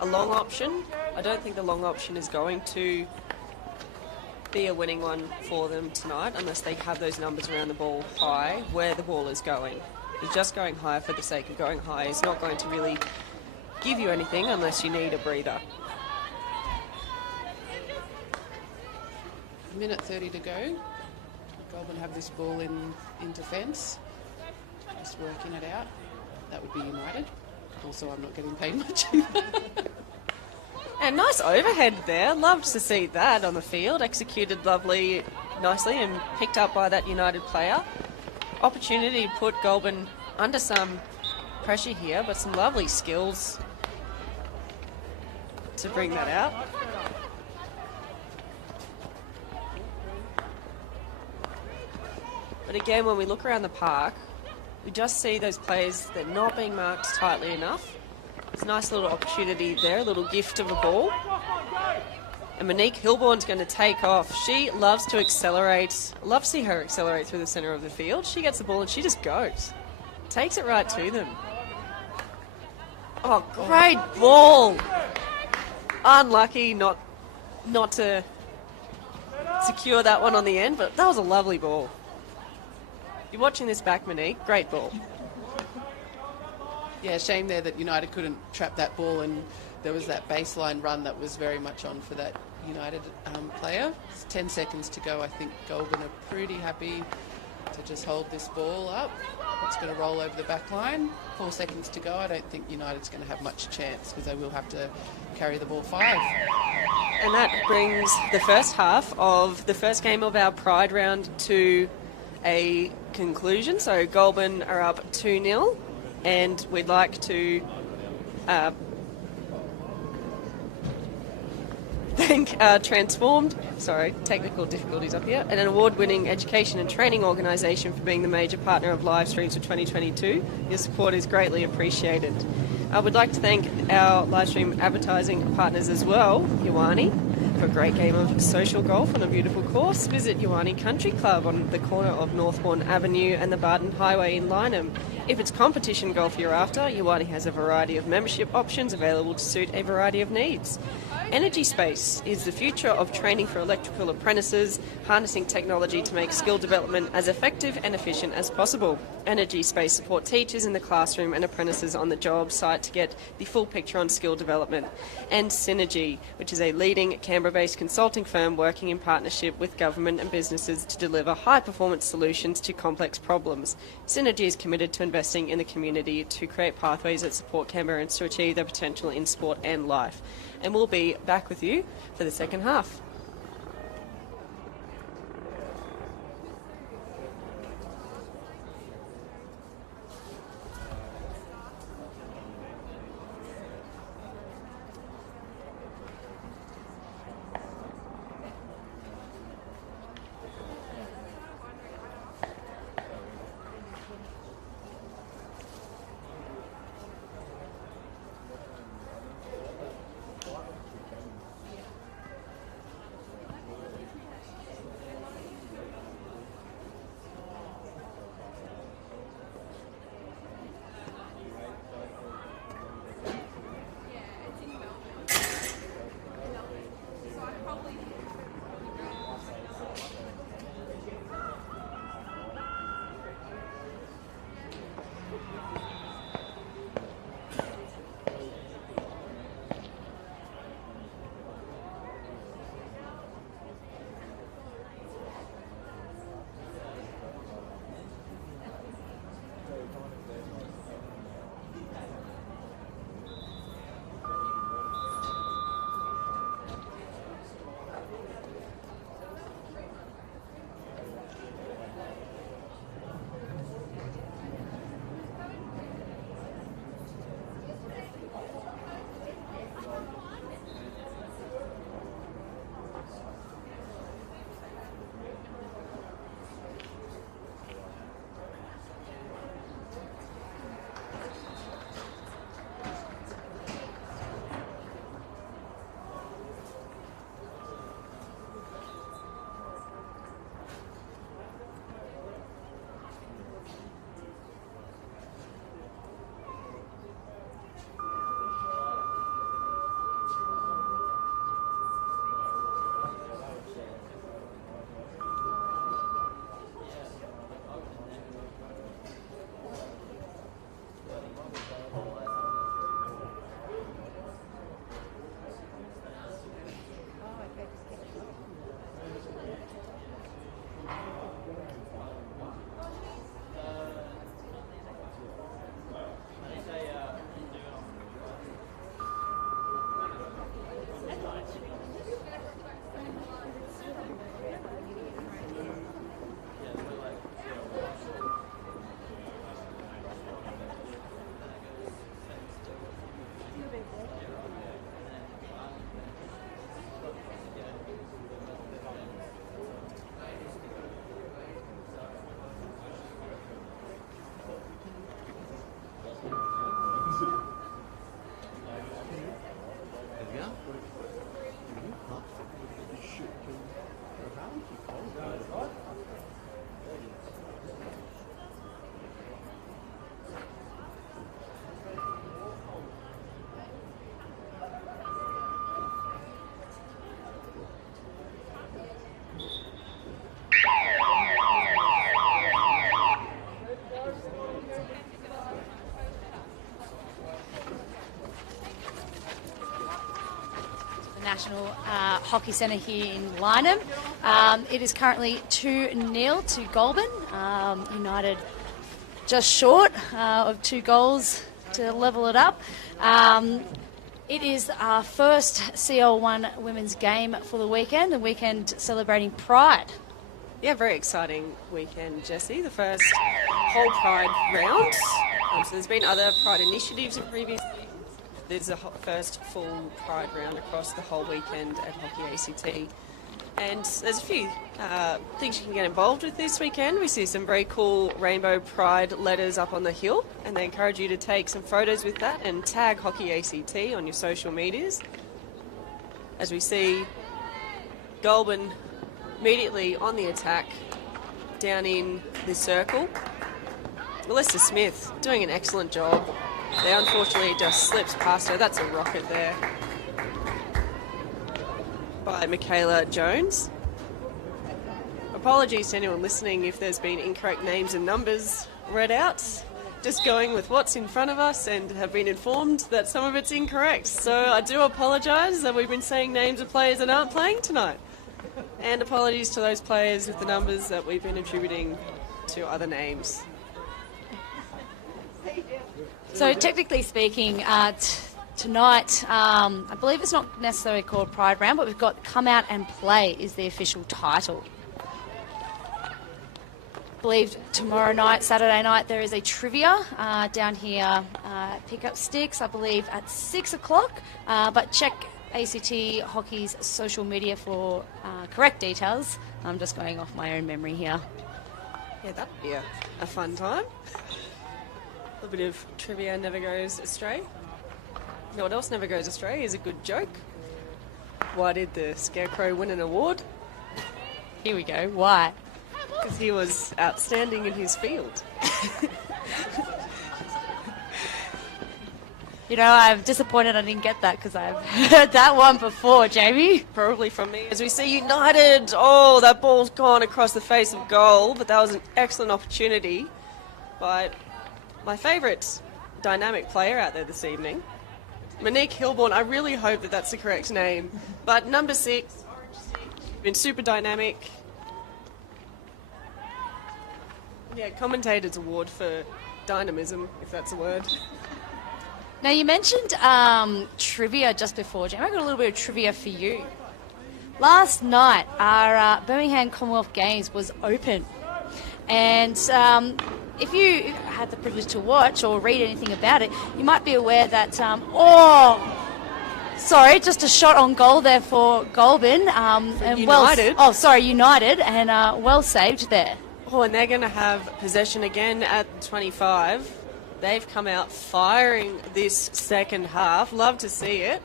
a long option. I don't think the long option is going to be a winning one for them tonight unless they have those numbers around the ball high where the ball is going. It's just going high for the sake of going high is not going to really give you anything unless you need a breather. Minute 30 to go. Goulburn have this ball in defence. Just working it out. That would be United. Also, I'm not getting paid much either. And nice overhead there. Loved to see that on the field. Executed nicely and picked up by that United player. Opportunity to put Goulburn under some pressure here, but some lovely skills to bring that out. But again, when we look around the park, we just see those players, they're not being marked tightly enough. It's a nice little opportunity there, a little gift of a ball. And Monique Hilborn's going to take off. She loves to accelerate. I love to see her accelerate through the centre of the field. She gets the ball and she just goes. Takes it right to them. Oh, great ball. Unlucky not to secure that one on the end, but that was a lovely ball. You're watching this back, Monique. Great ball. Yeah, shame there that United couldn't trap that ball, and there was that baseline run that was very much on for that United player. It's 10 seconds to go. I think Goulburn are pretty happy to just hold this ball up. It's going to roll over the back line. 4 seconds to go. I don't think United's going to have much chance because they will have to carry the ball 5. And that brings the first half of the first game of our Pride round to a conclusion. So Goulburn are up 2-0, and we'd like to thank technical difficulties up here, and an award-winning education and training organisation for being the major partner of live streams for 2022. Your support is greatly appreciated. I would like to thank our live stream advertising partners as well, Ioane, for a great game of social golf on a beautiful course. Visit Ioane Country Club on the corner of Northbourne Avenue and the Barton Highway in Lyneham. If it's competition golf you're after, Ioane has a variety of membership options available to suit a variety of needs. Energy Space is the future of training for electrical apprentices, harnessing technology to make skill development as effective and efficient as possible. Energy Space support teachers in the classroom and apprentices on the job site to get the full picture on skill development. And Synergy, which is a leading Canberra-based consulting firm working in partnership with government and businesses to deliver high-performance solutions to complex problems. Synergy is committed to investing in the community to create pathways that support Canberrans to achieve their potential in sport and life. And we'll be back with you for the second half. National Hockey Centre here in Lynham. It is currently 2-0 to Goulburn. United just short of 2 goals to level it up. It is our first CL1 women's game for the weekend celebrating Pride. Yeah, very exciting weekend, Jessie. The first whole Pride round. So there's been other Pride initiatives in previous years. There's the first full Pride round across the whole weekend at Hockey ACT. And there's a few things you can get involved with this weekend. We see some very cool rainbow Pride letters up on the hill, and they encourage you to take some photos with that and tag Hockey ACT on your social medias. As we see Goulburn immediately on the attack down in this circle. Melissa Smith doing an excellent job. There, unfortunately, just slips past her. That's a rocket there by Michaela Jones. Apologies to anyone listening if there's been incorrect names and numbers read out. Just going with what's in front of us and have been informed that some of it's incorrect. So I do apologise that we've been saying names of players that aren't playing tonight. And apologies to those players with the numbers that we've been attributing to other names. So technically speaking, tonight, I believe it's not necessarily called Pride Round, but we've got Come Out and Play is the official title. I believe tomorrow night, Saturday night, there is a trivia down here. Pick up sticks, I believe, at 6 o'clock. But check ACT Hockey's social media for correct details. I'm just going off my own memory here. Yeah, that'd be a fun time. A little bit of trivia never goes astray. You know what else never goes astray is a good joke. Why did the Scarecrow win an award? Here we go. Why? Because he was outstanding in his field. You know, I'm disappointed I didn't get that because I've heard that one before, Jamie. Probably from me. As we see United, oh, that ball's gone across the face of goal, but that was an excellent opportunity by my favourite dynamic player out there this evening, Monique Hilborn. I really hope that that's the correct name. But number 6, been super dynamic. Yeah, commentator's award for dynamism, if that's a word. Now, you mentioned trivia just before, Jamie. I've got a little bit of trivia for you. Last night, our Birmingham Commonwealth Games was open. And if you had the privilege to watch or read anything about it, you might be aware that, just a shot on goal there for Goulburn. And United. United, and well saved there. Oh, and they're going to have possession again at 25. They've come out firing this second half. Love to see it.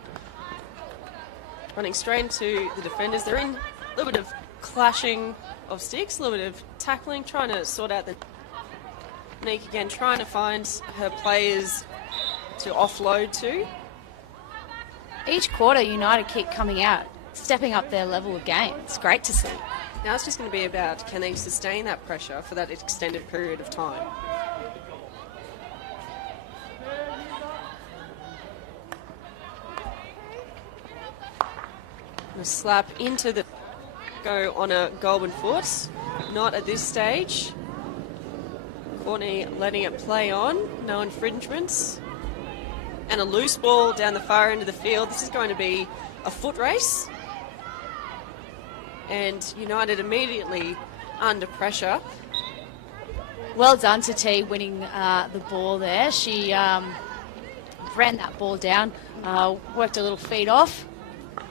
Running straight into the defenders. They're in a little bit of clashing of sticks, a little bit of tackling, trying to sort out the... Monique again trying to find her players to offload to. Each quarter, United keep coming out, stepping up their level of game. It's great to see. Now it's just going to be about, can they sustain that pressure for that extended period of time? A slap into the... Go on a Goulburn foot. Not at this stage. Courtney letting it play on. No infringements. And a loose ball down the far end of the field. This is going to be a foot race. And United immediately under pressure. Well done to T winning the ball there. She ran that ball down, worked a little feed off.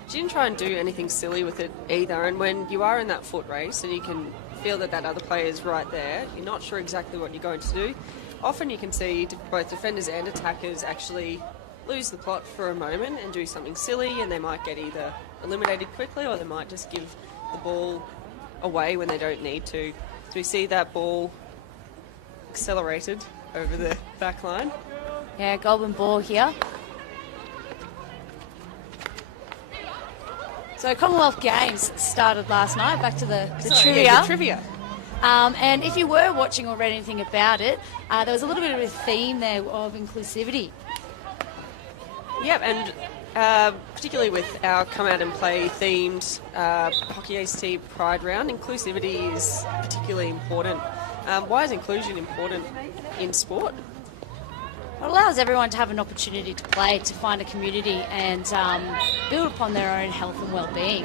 She didn't try and do anything silly with it either. And when you are in that foot race and you can feel that that other player is right there, you're not sure exactly what you're going to do. Often you can see both defenders and attackers actually lose the plot for a moment and do something silly, and they might get either eliminated quickly or they might just give the ball away when they don't need to. So we see that ball accelerated over the back line. Yeah, Goulburn ball here. So Commonwealth Games started last night. Back to the trivia. Yeah, the trivia. And if you were watching or read anything about it, there was a little bit of a theme there of inclusivity. Yep, and particularly with our come out and play themed Hockey ACT Pride round, inclusivity is particularly important. Why is inclusion important in sport? It allows everyone to have an opportunity to play, to find a community, and build upon their own health and well-being.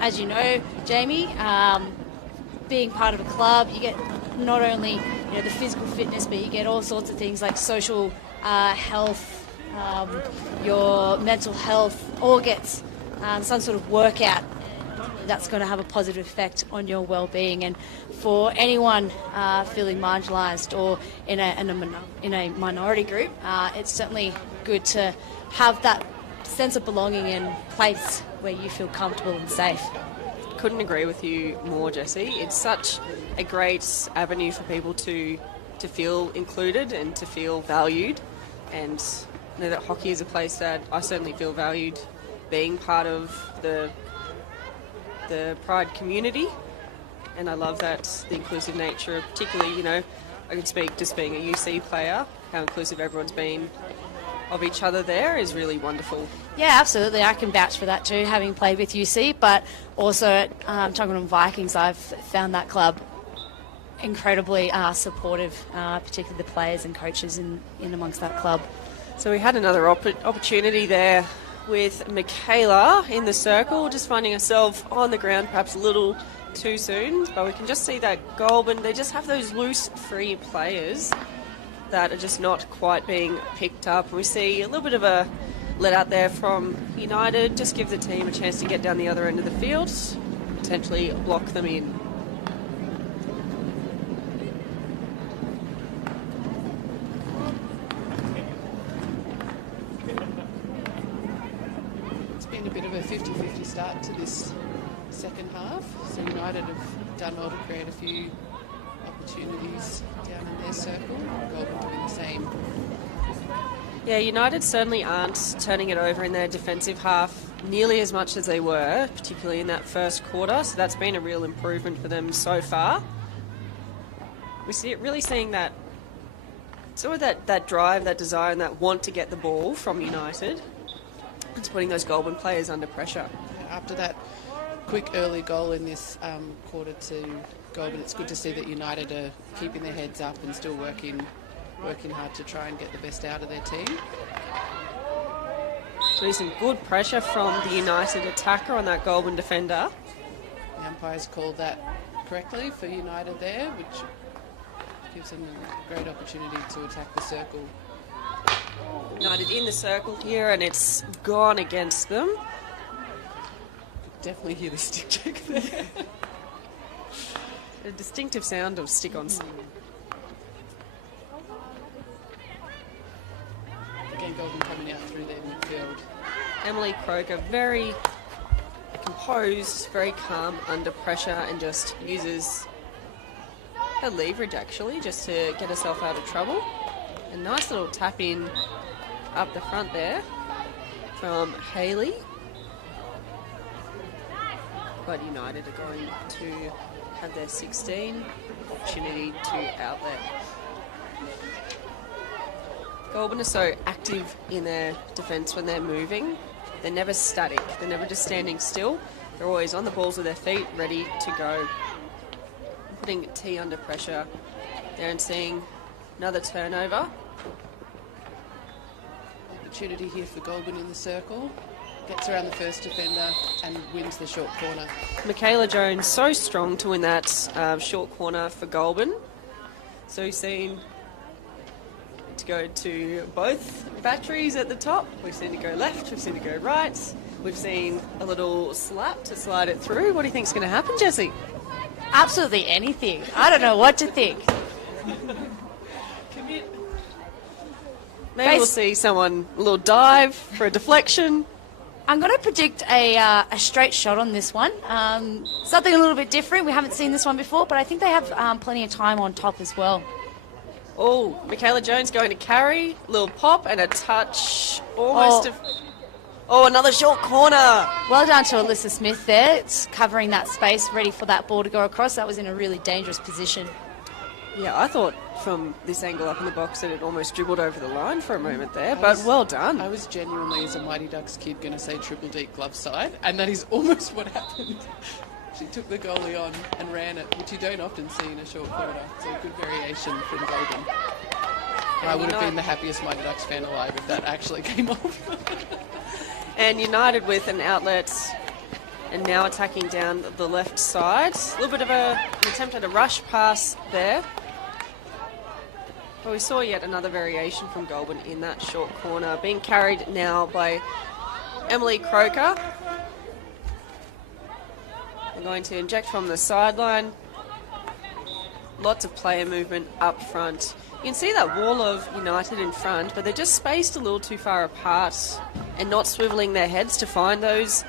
As you know, Jamie, being part of a club, you get not only the physical fitness, but you get all sorts of things like social health, your mental health, all gets some sort of workout that's going to have a positive effect on your well-being. And for anyone feeling marginalised or in a minority group, it's certainly good to have that sense of belonging and place where you feel comfortable and safe. Couldn't agree with you more, Jessie. It's such a great avenue for people to feel included and to feel valued, and know that hockey is a place that I certainly feel valued being part of the Pride community, and I love that the inclusive nature, particularly, I can speak just being a UC player, how inclusive everyone's been of each other there is really wonderful. Yeah, absolutely. I can vouch for that too, having played with UC, but also at Tuggeranong Vikings, I've found that club incredibly supportive, particularly the players and coaches in amongst that club. So we had another opportunity there with Michaela in the circle, just finding herself on the ground perhaps a little too soon, but we can just see that Goulburn, they just have those loose, free players that are just not quite being picked up. And we see a little bit of a let out there from United, just give the team a chance to get down the other end of the field, potentially block them in. It's been a bit of a 50-50 start to this second half. So United have done well to create a few opportunities down in their circle. Goulburn doing the same. Yeah, United certainly aren't turning it over in their defensive half nearly as much as they were, particularly in that first quarter. So that's been a real improvement for them so far. We see it really seeing that sort of that drive, that desire, and that want to get the ball from United. It's putting those Goulburn players under pressure. After that quick early goal in this quarter to Goulburn, it's good to see that United are keeping their heads up and still working hard to try and get the best out of their team. So some good pressure from the United attacker on that Goulburn defender. The umpires called that correctly for United there, which gives them a great opportunity to attack the circle. United in the circle here, and it's gone against them. Definitely hear the stick check there. A distinctive sound of stick on stick. Again, Goulburn coming out through their midfield. Emily Croker, very composed, very calm under pressure, and just uses her leverage actually just to get herself out of trouble. A nice little tap in up the front there from Hayley. But United are going to have their 16 opportunity to outlet. Goulburn are so active in their defence when they're moving. They're never static. They're never just standing still. They're always on the balls of their feet, ready to go. Putting T under pressure there and seeing another turnover. Opportunity here for Goulburn in the circle. Gets around the first defender and wins the short corner. Michaela Jones so strong to win that short corner for Goulburn. So we've seen to go to both batteries at the top. We've seen it go left, we've seen it go right. We've seen a little slap to slide it through. What do you think's going to happen, Jessie? Absolutely anything. I don't know what to think. Maybe we'll see someone, a little dive for a deflection. I'm going to predict a straight shot on this one. Something a little bit different. We haven't seen this one before, but I think they have plenty of time on top as well. Oh, Michaela Jones going to carry, little pop and a touch, almost. Another short corner. Well done to Alyssa Smith there. It's covering that space, ready for that ball to go across. That was in a really dangerous position. Yeah, I thought from this angle up in the box that it almost dribbled over the line for a moment there, but well done. I was genuinely, as a Mighty Ducks kid, going to say triple deep glove side, and that is almost what happened. She took the goalie on and ran it, which you don't often see in a short quarter. So a good variation from Goulburn. I would have been the happiest Mighty Ducks fan alive if that actually came off. And United with an outlet and now attacking down the left side. A little bit of an attempt at a rush pass there. But we saw yet another variation from Goulburn in that short corner, being carried now by Emily Croker. They're going to inject from the sideline. Lots of player movement up front. You can see that wall of United in front, but they're just spaced a little too far apart and not swivelling their heads to find those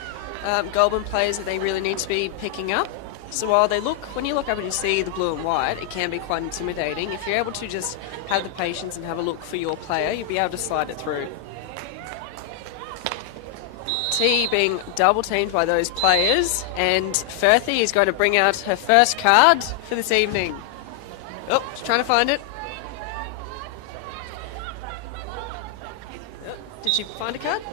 Goulburn players that they really need to be picking up. So while when you look up and you see the blue and white, it can be quite intimidating. If you're able to just have the patience and have a look for your player, you'll be able to slide it through. T being double teamed by those players, and Firthy is going to bring out her first card for this evening. Oh, she's trying to find it. Did she find a card?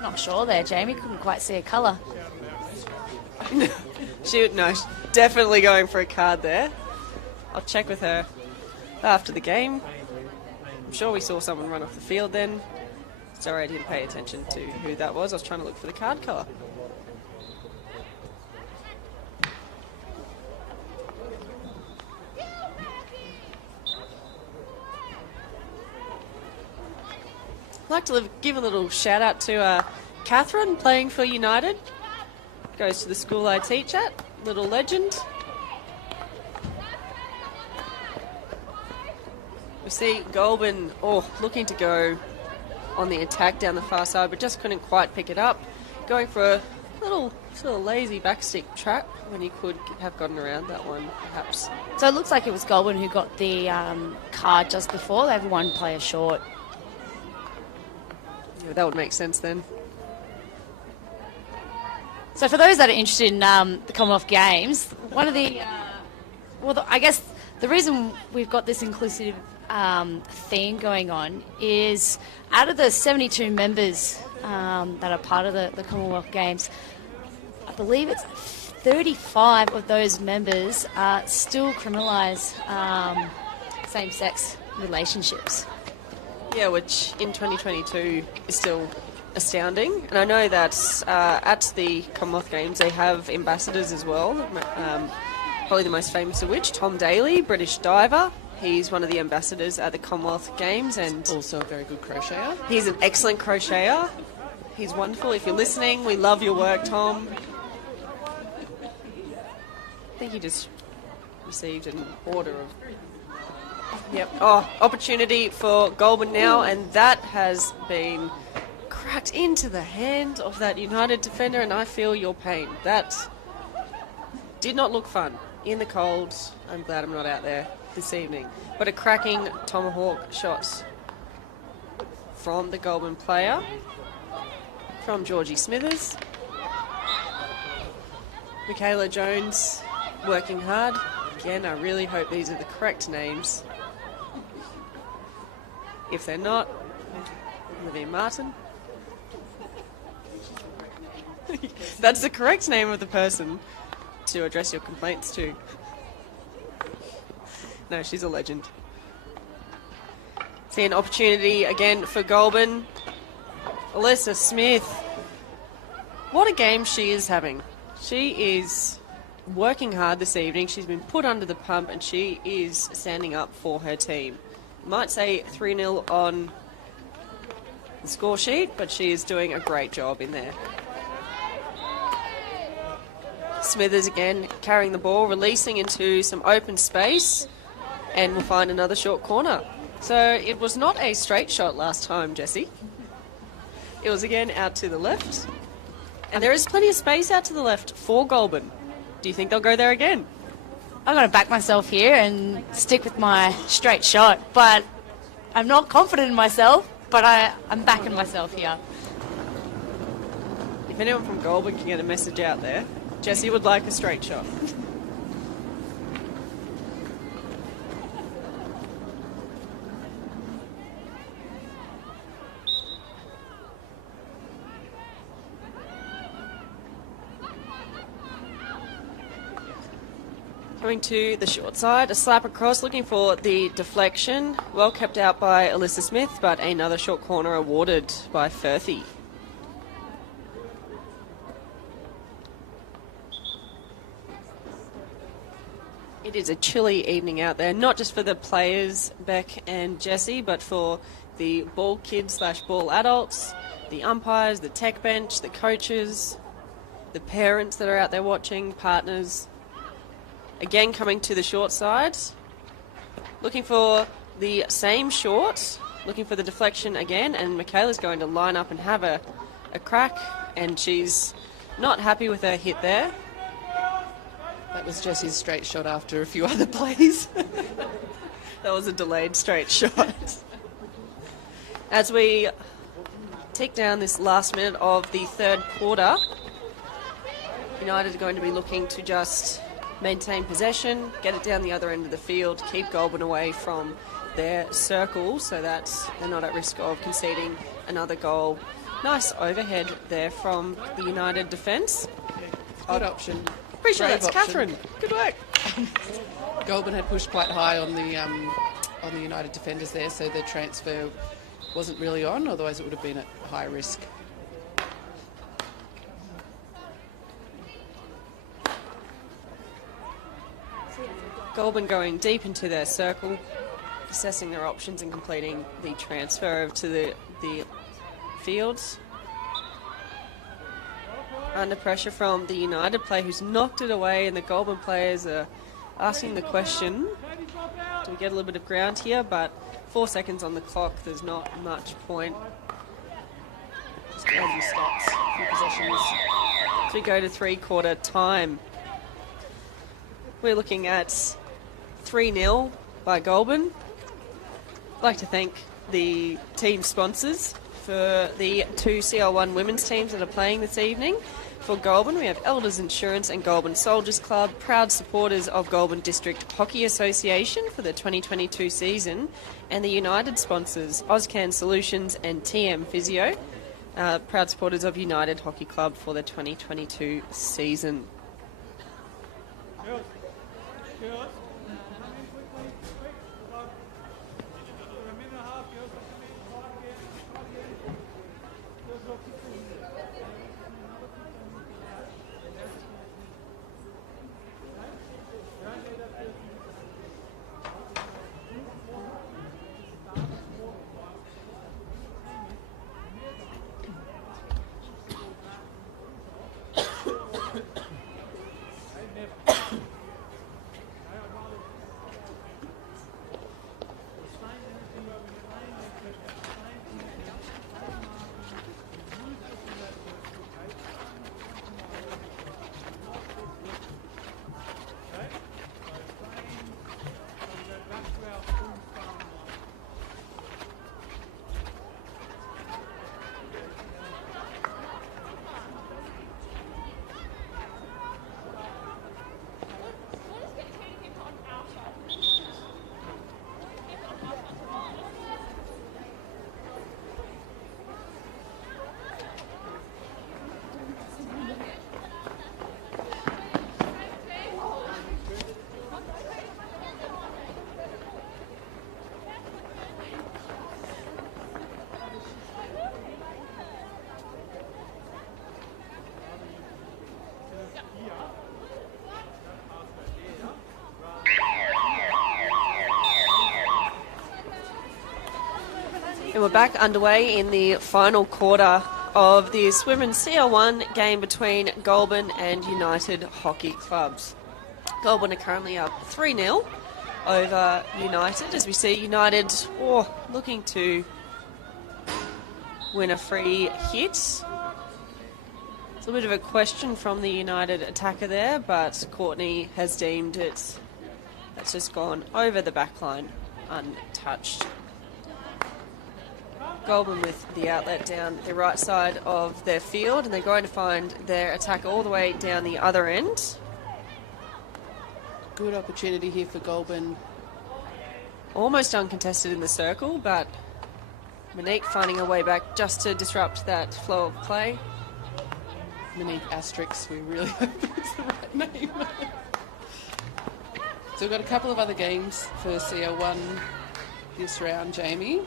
Not sure there, Jamie. Couldn't quite see a colour. She's definitely going for a card there. I'll check with her after the game. I'm sure we saw someone run off the field then. Sorry, I didn't pay attention to who that was. I was trying to look for the card colour. I'd like to give a little shout out to Catherine playing for United. Goes to the school I teach at. Little legend. We see Goulburn looking to go on the attack down the far side, but just couldn't quite pick it up. Going for a little sort of lazy backstick trap when he could have gotten around that one, perhaps. So it looks like it was Goulburn who got the card just before. They have one player short. Yeah, that would make sense then. So for those that are interested in the Commonwealth Games, one of the, I guess the reason we've got this inclusive theme going on is out of the 72 members that are part of the Commonwealth Games, I believe it's 35 of those members still criminalise same-sex relationships. Yeah, which in 2022 is still astounding. And I know that at the Commonwealth Games they have ambassadors as well, probably the most famous of which, Tom Daly, British diver. He's one of the ambassadors at the Commonwealth Games and Also a very good crocheter. he's an excellent crocheter. He's wonderful. If you're listening, we love your work, Tom. I think he just received an order of... Yep. Oh, opportunity for Goulburn now, and that has been cracked into the hand of that United defender, and I feel your pain. That did not look fun. In the cold, I'm glad I'm not out there this evening. But a cracking tomahawk shot from the Goulburn player, from Georgie Smithers. Michaela Jones working hard. Again, I really hope these are the correct names. If they're not, Olivia Martin. That's the correct name of the person to address your complaints to. No, she's a legend. See an opportunity again for Goulburn. Alyssa Smith. What a game she is having. She is working hard this evening. She's been put under the pump and she is standing up for her team. Might say 3-0 on the score sheet, but she is doing a great job in there. Smithers again carrying the ball, releasing into some open space, and we'll find another short corner. So it was not a straight shot last time, Jessie. It was again out to the left. And there is plenty of space out to the left for Goulburn. Do you think they'll go there again? I'm going to back myself here and stick with my straight shot, but I'm not confident in myself, but I'm backing myself here. If anyone from Goulburn can get a message out there, Jessie would like a straight shot. Coming to the short side, a slap across, looking for the deflection. Well kept out by Alyssa Smith, but another short corner awarded by Firthy. It is a chilly evening out there, not just for the players, Beck and Jessie, but for the ball kids / ball adults, the umpires, the tech bench, the coaches, the parents that are out there watching, partners. Again, coming to the short side, looking for the same short, looking for the deflection again, and Michaela's going to line up and have a crack, and she's not happy with her hit there. That was Jessie's straight shot after a few other plays. That was a delayed straight shot. As we tick down this last minute of the third quarter, United are going to be looking to just maintain possession, get it down the other end of the field, keep Goulburn away from their circle so that they're not at risk of conceding another goal. Nice overhead there from the United defence. Good option. Pretty sure Brave that's option. Catherine. Good work. Goulburn had pushed quite high on the United defenders there, so the transfer wasn't really on, otherwise it would have been at high risk. Goulburn going deep into their circle, assessing their options and completing the transfer over to the fields. Under pressure from the United player who's knocked it away, and the Goulburn players are asking the question, do we get a little bit of ground here? But 4 seconds on the clock, there's not much point. Just crazy stats, a few possessions. As we go to three-quarter time, we're looking at 3-0 by Goulburn. I'd like to thank the team sponsors for the two CL1 women's teams that are playing this evening. For Goulburn, we have Elders Insurance and Goulburn Soldiers Club, proud supporters of Goulburn District Hockey Association for the 2022 season, and the United sponsors, Ozcan Solutions and TM Physio, proud supporters of United Hockey Club for the 2022 season. And we're back underway in the final quarter of this Women's CL1 game between Goulburn and United Hockey Clubs. Goulburn are currently up 3-0 over United, as we see United looking to win a free hit. It's a bit of a question from the United attacker there, but Courtney has deemed it. That's just gone over the back line untouched. Goulburn with the outlet down the right side of their field, and they're going to find their attacker all the way down the other end. Good opportunity here for Goulburn. Almost uncontested in the circle, but Monique finding her way back just to disrupt that flow of play. Monique Asterix, we really hope it's the right name. So we've got a couple of other games for CL1 this round, Jamie.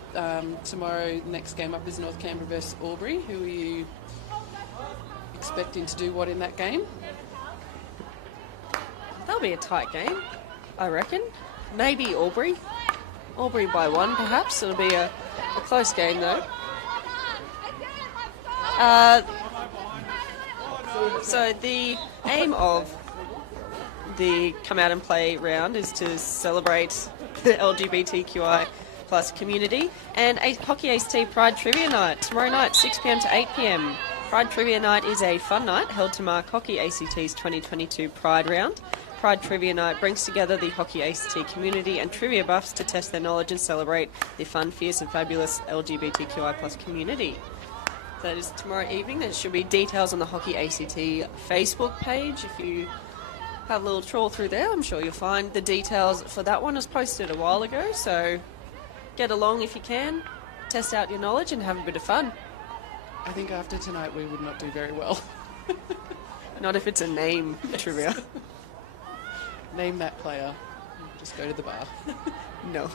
Tomorrow, next game up is North Canberra versus Albury. Who are you expecting to do what in that game? That'll be a tight game, I reckon. Maybe Albury. Albury by 1, perhaps. It'll be a close game, though. So the aim of the Come Out and Play round is to celebrate the LGBTQI plus community, and a Hockey ACT Pride Trivia Night tomorrow night, 6 p.m. to 8 p.m. Pride Trivia Night is a fun night held to mark Hockey ACT's 2022 Pride Round. Pride Trivia Night brings together the Hockey ACT community and trivia buffs to test their knowledge and celebrate the fun, fierce and fabulous LGBTQI plus community. That is tomorrow evening. There should be details on the Hockey ACT Facebook page. If you have a little trawl through there, I'm sure you'll find the details for that one. It was posted a while ago, so get along if you can, test out your knowledge and have a bit of fun. I think after tonight we would not do very well. Not if it's a name trivia. Name that player. Just go to the bar. No.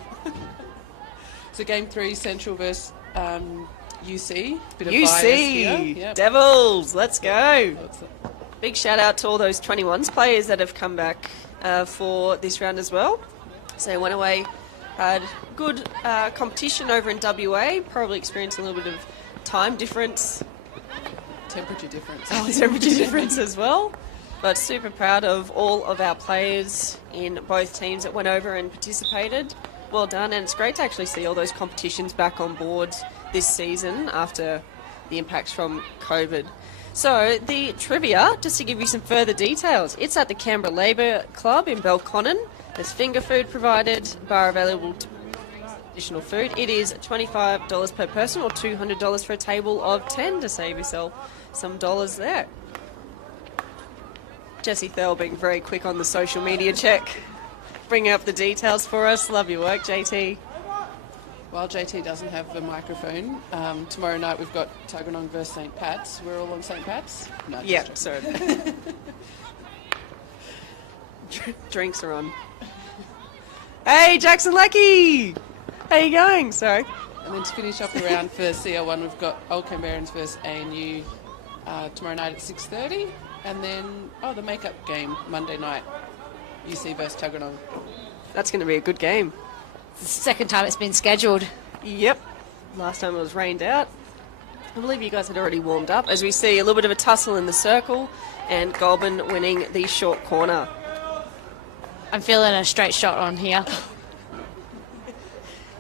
So game 3, Central versus UC. Bit of UC! bias here. Yep. Devils! Let's go! What's it? Big shout out to all those 21s players that have come back for this round as well. So they went away, had good competition over in WA, probably experienced a little bit of time difference. Temperature difference. Oh, temperature difference as well. But super proud of all of our players in both teams that went over and participated. Well done, and it's great to actually see all those competitions back on board this season after the impacts from COVID. So the trivia, just to give you some further details, it's at the Canberra Labour Club in Belconnen. There's finger food provided, bar available to additional food. It is $25 per person or $200 for a table of 10 to save yourself some dollars there. Jessie Thurl being very quick on the social media check, bringing up the details for us. Love your work, JT. While JT doesn't have a microphone, tomorrow night we've got Tuggeranong versus St. Pat's. We're all on St. Pat's? No, Yeah, just sorry. Drinks are on. Hey, Jackson Lackey! How you going? Sorry. And then to finish up the round for CL1, we've got Old Canberrans versus ANU tomorrow night at 6:30. And then, the makeup game Monday night, UC versus Tuggeranong. That's going to be a good game. It's the second time it's been scheduled. Yep. Last time it was rained out. I believe you guys had already warmed up. As we see a little bit of a tussle in the circle and Goulburn winning the short corner. I'm feeling a straight shot on here.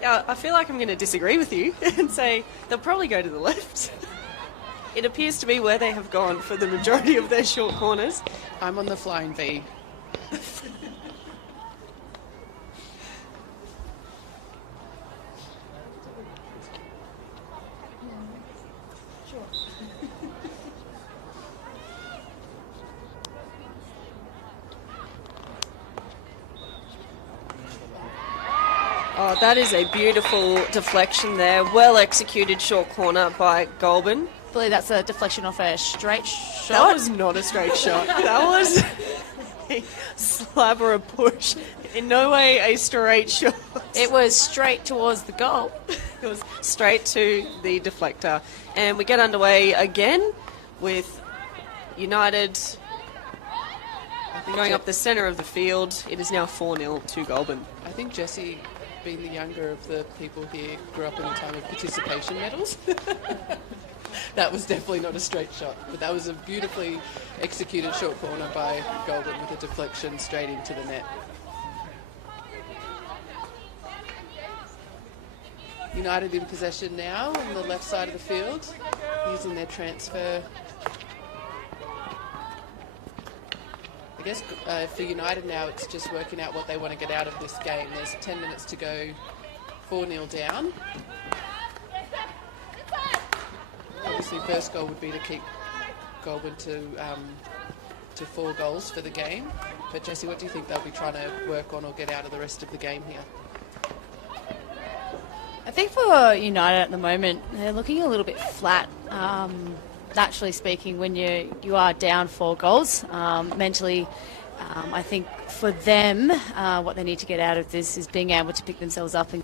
Yeah, I feel like I'm going to disagree with you and say they'll probably go to the left. It appears to be where they have gone for the majority of their short corners. I'm on the flying V. Oh, that is a beautiful deflection there. Well executed short corner by Goulburn. I believe that's a deflection off a straight shot. That was not a straight shot. That was a slab or a push. In no way a straight shot. It was straight towards the goal. It was straight to the deflector. And we get underway again with United going up the centre of the field. It is now 4-0 to Goulburn. I think Jessie, being the younger of the people here, grew up in a time of participation medals. That was definitely not a straight shot, but that was a beautifully executed short corner by Goulburn with a deflection straight into the net. United in possession now on the left side of the field, using their transfer. I guess for United now, it's just working out what they want to get out of this game. There's 10 minutes to go, 4-0 down. Obviously, first goal would be to keep Goulburn to 4 goals for the game. But Jessie, what do you think they'll be trying to work on or get out of the rest of the game here? I think for United at the moment, they're looking a little bit flat. Naturally speaking, when you are down 4 goals, mentally I think for them, what they need to get out of this is being able to pick themselves up and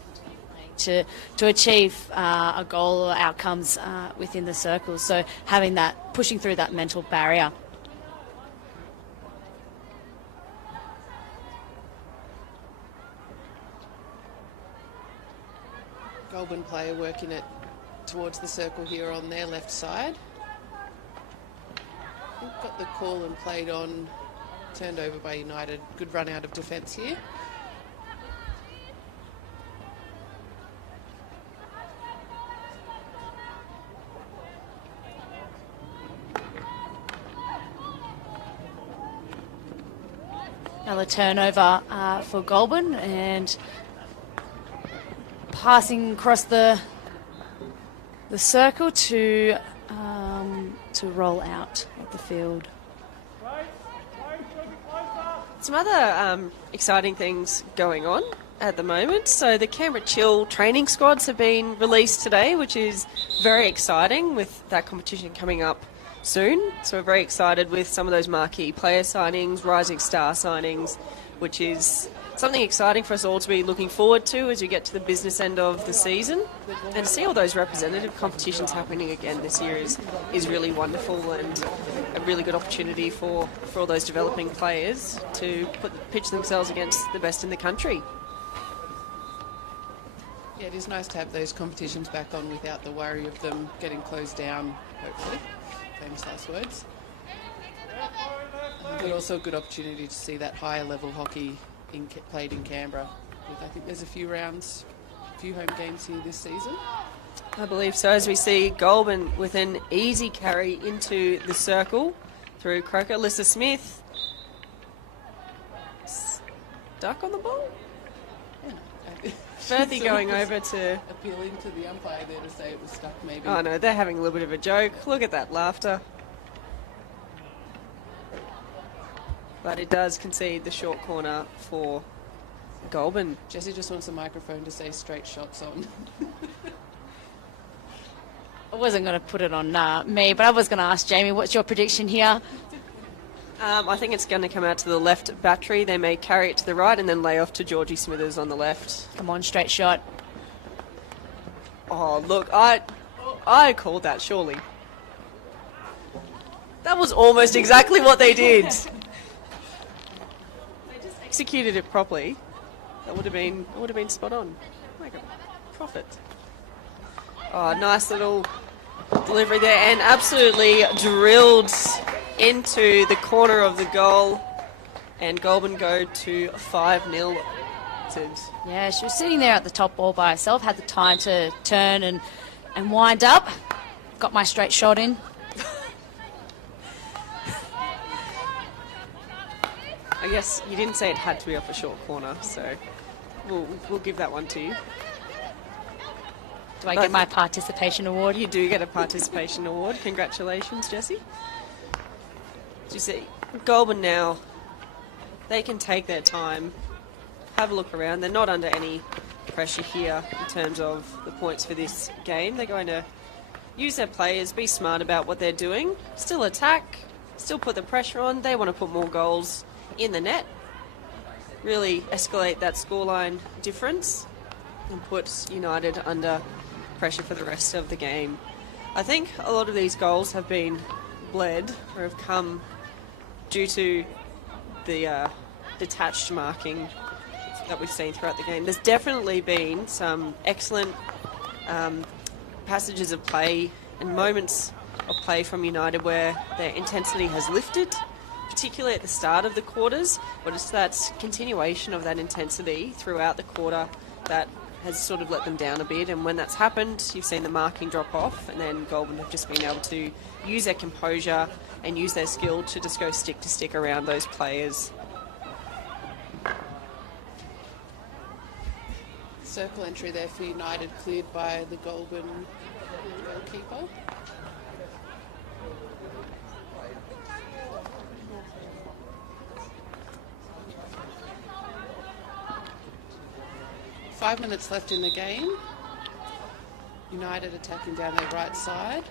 to achieve a goal or outcomes within the circle. So having that, pushing through that mental barrier. Goulburn player working it towards the circle here on their left side. We've got the call and played on, turned over by United. Good run out of defence here. Another turnover for Goulburn, and passing across the circle to roll out of the field. Some other exciting things going on at the moment. So the Canberra Chill training squads have been released today, which is very exciting with that competition coming up soon. So we're very excited with some of those marquee player signings, rising star signings, which is something exciting for us all to be looking forward to as we get to the business end of the season. And to see all those representative competitions happening again this year is really wonderful, and a really good opportunity for all those developing players to pitch themselves against the best in the country. Yeah, it is nice to have those competitions back on without the worry of them getting closed down, hopefully. Famous last words. But also a good opportunity to see that higher level hockey played in Canberra. I think there's a few rounds, a few home games here this season. I believe so, as we see Goulburn with an easy carry into the circle through Croker. Alyssa Smith stuck on the ball. Yeah. Firthy going over to... Appealing to the umpire there to say it was stuck maybe. Oh no, they're having a little bit of a joke. Look at that laughter. But it does concede the short corner for Goulburn. Jessie just wants a microphone to say straight shots on. I wasn't going to put it on me, but I was going to ask Jamie, what's your prediction here? I think it's going to come out to the left battery. They may carry it to the right and then lay off to Georgie Smithers on the left. Come on, straight shot. Oh, look, I called that, surely. That was almost exactly what they did. They just executed it properly. That would have been spot on. Like a prophet. Oh, nice little delivery there, and absolutely drilled into the corner of the goal, and Goulburn go to 5-0. Yeah, she was sitting there at the top ball by herself, had the time to turn and wind up. Got my straight shot in. I guess you didn't say it had to be off a short corner, so we'll give that one to you. Do I get my participation award? You do get a participation award. Congratulations, Jessie. You see, Goulburn now, they can take their time, have a look around. They're not under any pressure here in terms of the points for this game. They're going to use their players, be smart about what they're doing, still attack, still put the pressure on. They want to put more goals in the net, really escalate that scoreline difference and put United under pressure for the rest of the game. I think a lot of these goals have been bled or have come due to the detached marking that we've seen throughout the game. There's definitely been some excellent passages of play and moments of play from United where their intensity has lifted, particularly at the start of the quarters, but it's that continuation of that intensity throughout the quarter that has sort of let them down a bit, and when that's happened, you've seen the marking drop off, and then Goulburn have just been able to use their composure and use their skill to just go stick to stick around those players. Circle entry there for United, cleared by the Goulburn goalkeeper. Five minutes left in the game. United attacking down their right side.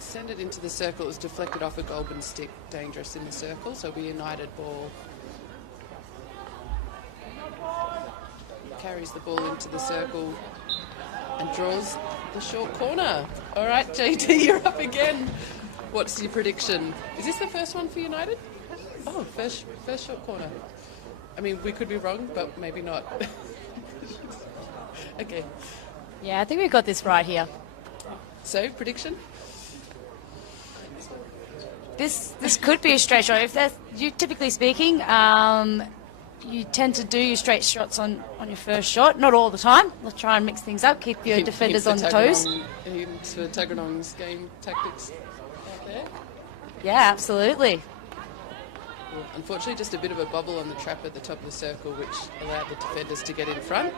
Send it into the circle. It was deflected off a Goulburn stick. Dangerous in the circle, so it'll be a United ball. Carries the ball into the circle and draws the short corner. All right, JT, you're up again. What's your prediction? Is this the first one for United? Oh, first short corner. I mean, we could be wrong, but maybe not. Okay. Yeah, I think we've got this right here. So, prediction? This could be a straight shot. If that's you, typically speaking, you tend to do your straight shots on your first shot. Not all the time. Let's try and mix things up. Keep your defenders on the toes. Hints for Tuggeranong's game tactics out there. Yeah, absolutely. Unfortunately, just a bit of a bubble on the trap at the top of the circle, which allowed the defenders to get in front.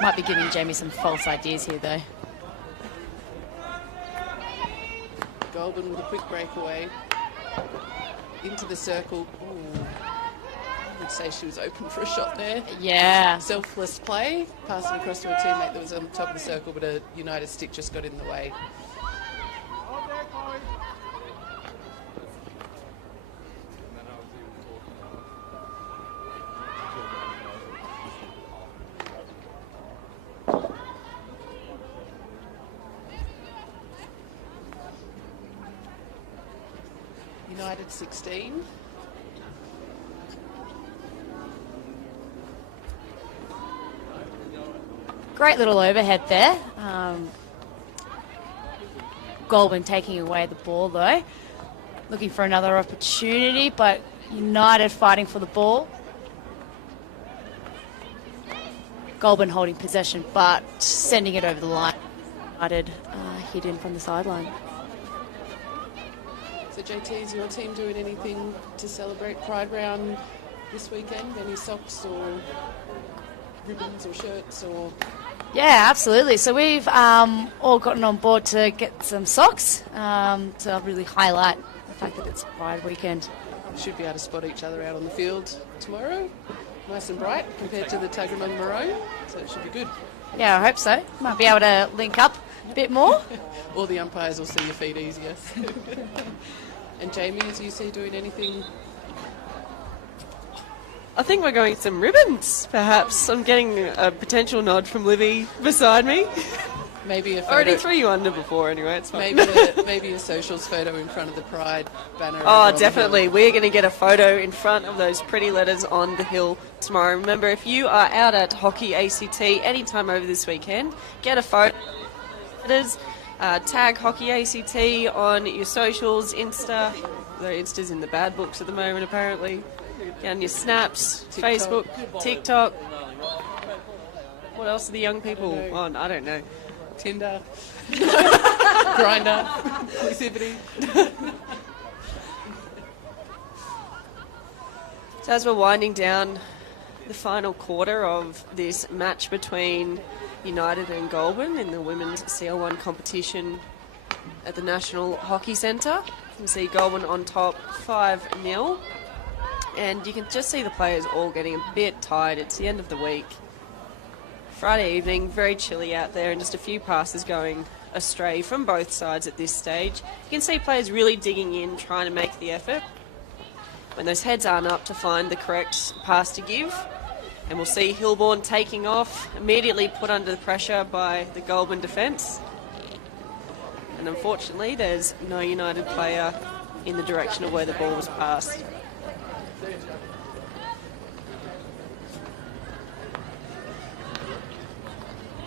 Might be giving Jamie some false ideas here, though. Goulburn with a quick breakaway into the circle. Ooh. I would say she was open for a shot there. Yeah. Selfless play, passing across to a teammate that was on top of the circle, but a United stick just got in the way. United 16. Great little overhead there. Goulburn taking away the ball, though. Looking for another opportunity, but United fighting for the ball. Goulburn holding possession, but sending it over the line. United hidden from the sideline. So JT, is your team doing anything to celebrate Pride Round this weekend? Any socks or ribbons or shirts or? Yeah, absolutely. So we've all gotten on board to get some socks to really highlight the fact that it's Pride weekend. Should be able to spot each other out on the field tomorrow. Nice and bright compared to the Tuggeranong maroon, so it should be good. Yeah, I hope so. Might be able to link up a bit more. All the umpires will see your feet easier. And Jamie, is you see doing anything? I think we're going some ribbons, perhaps. I'm getting a potential nod from Livy beside me. Maybe a photo. Already threw you under before anyway, it's fine. Maybe a socials photo in front of the Pride banner. Oh, definitely. We're going to get a photo in front of those pretty letters on the hill tomorrow. Remember, if you are out at Hockey ACT anytime over this weekend, get a photo. Tag Hockey ACT on your socials, Insta. Though Insta's in the bad books at the moment, apparently. Get on your snaps, TikTok. Facebook, TikTok. What else are the young people on? I don't know. Tinder, Grindr, exclusivity. So as we're winding down the final quarter of this match between United and Goulburn in the women's CL1 competition at the National Hockey Centre, you can see Goulburn on top 5-0. And you can just see the players all getting a bit tired. It's the end of the week. Friday evening, very chilly out there, and just a few passes going astray from both sides at this stage. You can see players really digging in, trying to make the effort. When those heads aren't up to find the correct pass to give. And we'll see Hillborn taking off, immediately put under the pressure by the Goulburn defence. And unfortunately, there's no United player in the direction of where the ball was passed.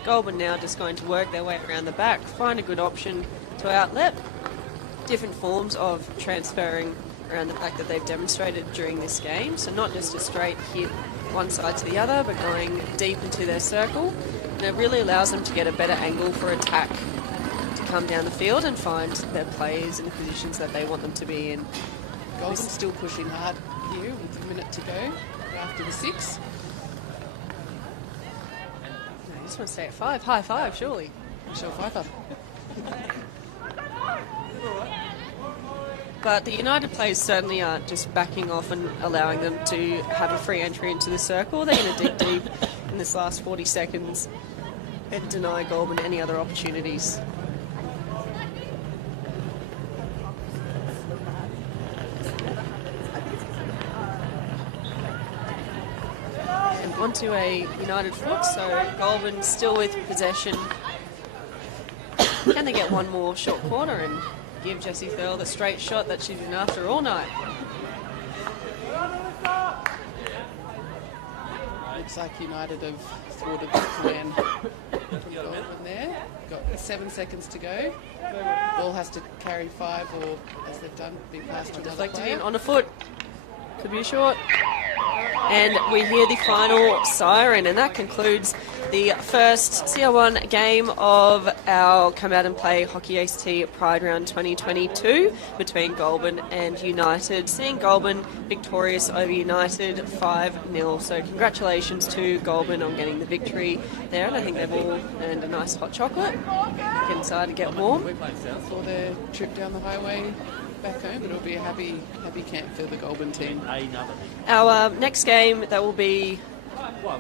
Goulburn now just going to work their way around the back, find a good option to outlet. Different forms of transferring around the back that they've demonstrated during this game. So not just a straight hit one side to the other, but going deep into their circle. And it really allows them to get a better angle for attack to come down the field and find their players in the positions that they want them to be in. Goulburn still pushing hard here with a minute to go after the 6. I just want to stay at 5. High 5, surely. Michelle Pfeiffer. But the United players certainly aren't just backing off and allowing them to have a free entry into the circle. They're going to dig deep in this last 40 seconds and deny Goulburn any other opportunities. onto a United foot, so Goulburn still with possession. Can they get one more short corner and give Jessie Thurl the straight shot that she's been after all night? Looks like United have thwarted the plan from Goulburn there. Got 7 seconds to go. Ball has to carry 5, or as they've done, be passed to another Deflected player. in on a foot. Could be a short. And we hear the final siren, and that concludes the first CR1 game of our Come Out and Play Hockey ACT Pride Round 2022 between Goulburn and United. Seeing Goulburn victorious over United 5-0. So congratulations to Goulburn on getting the victory there, and I think they've all earned a nice hot chocolate. Get inside to get warm. For their trip down the highway back home, but it'll be a happy camp for the Goulburn team. Our next game that will be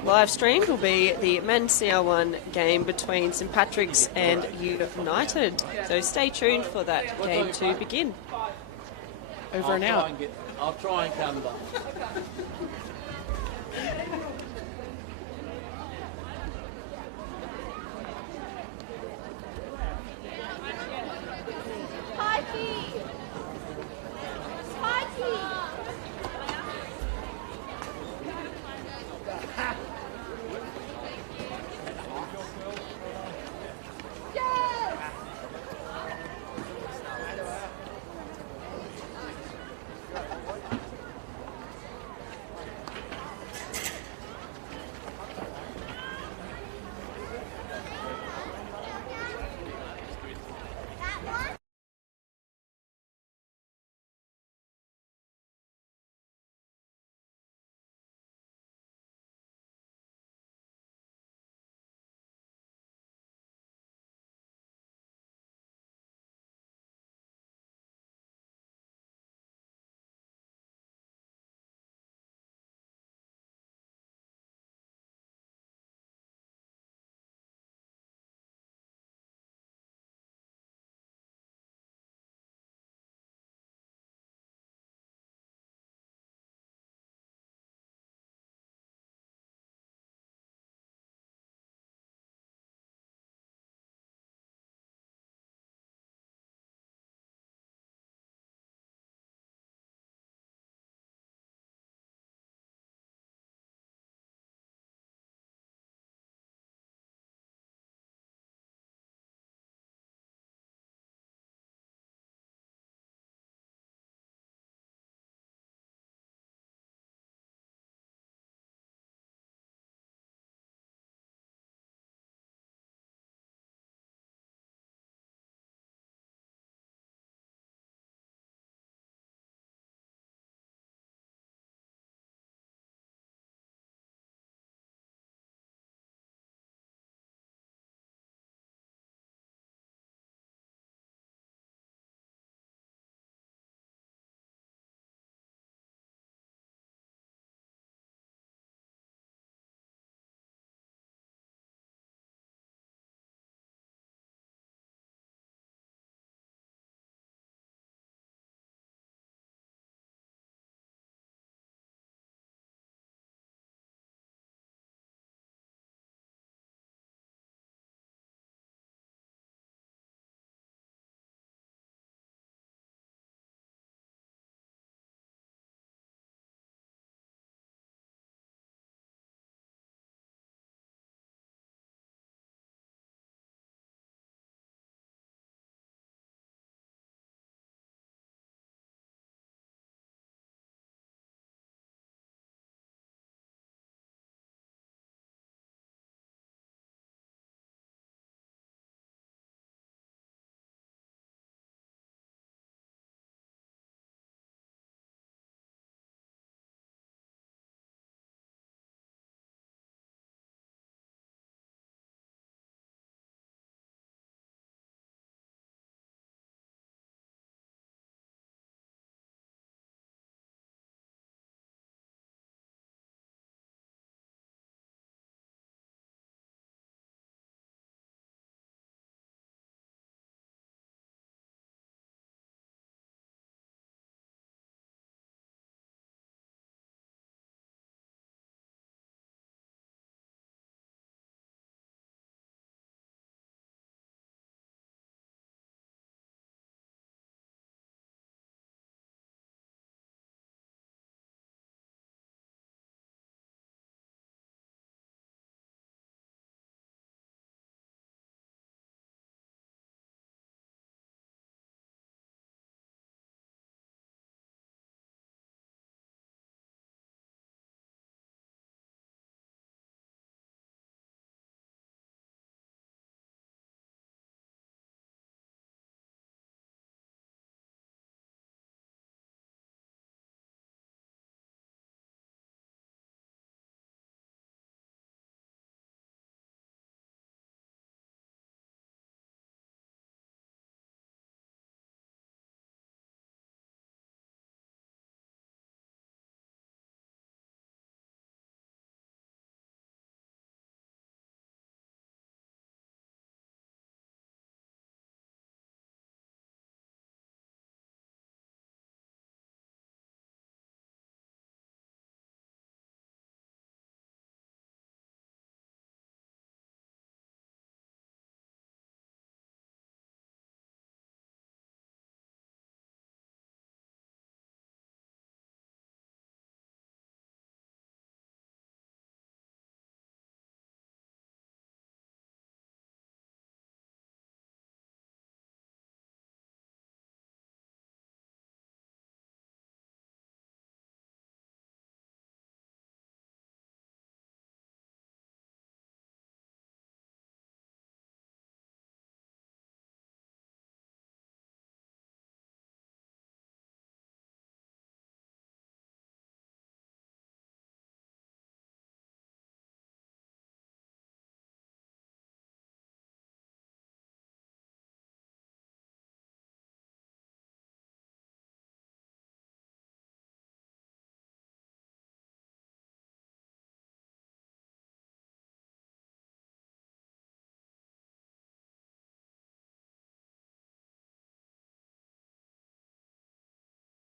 live streamed will be the men's CR1 game between St Patrick's and United. So stay tuned for that game to begin. Over and out. I'll try and come back.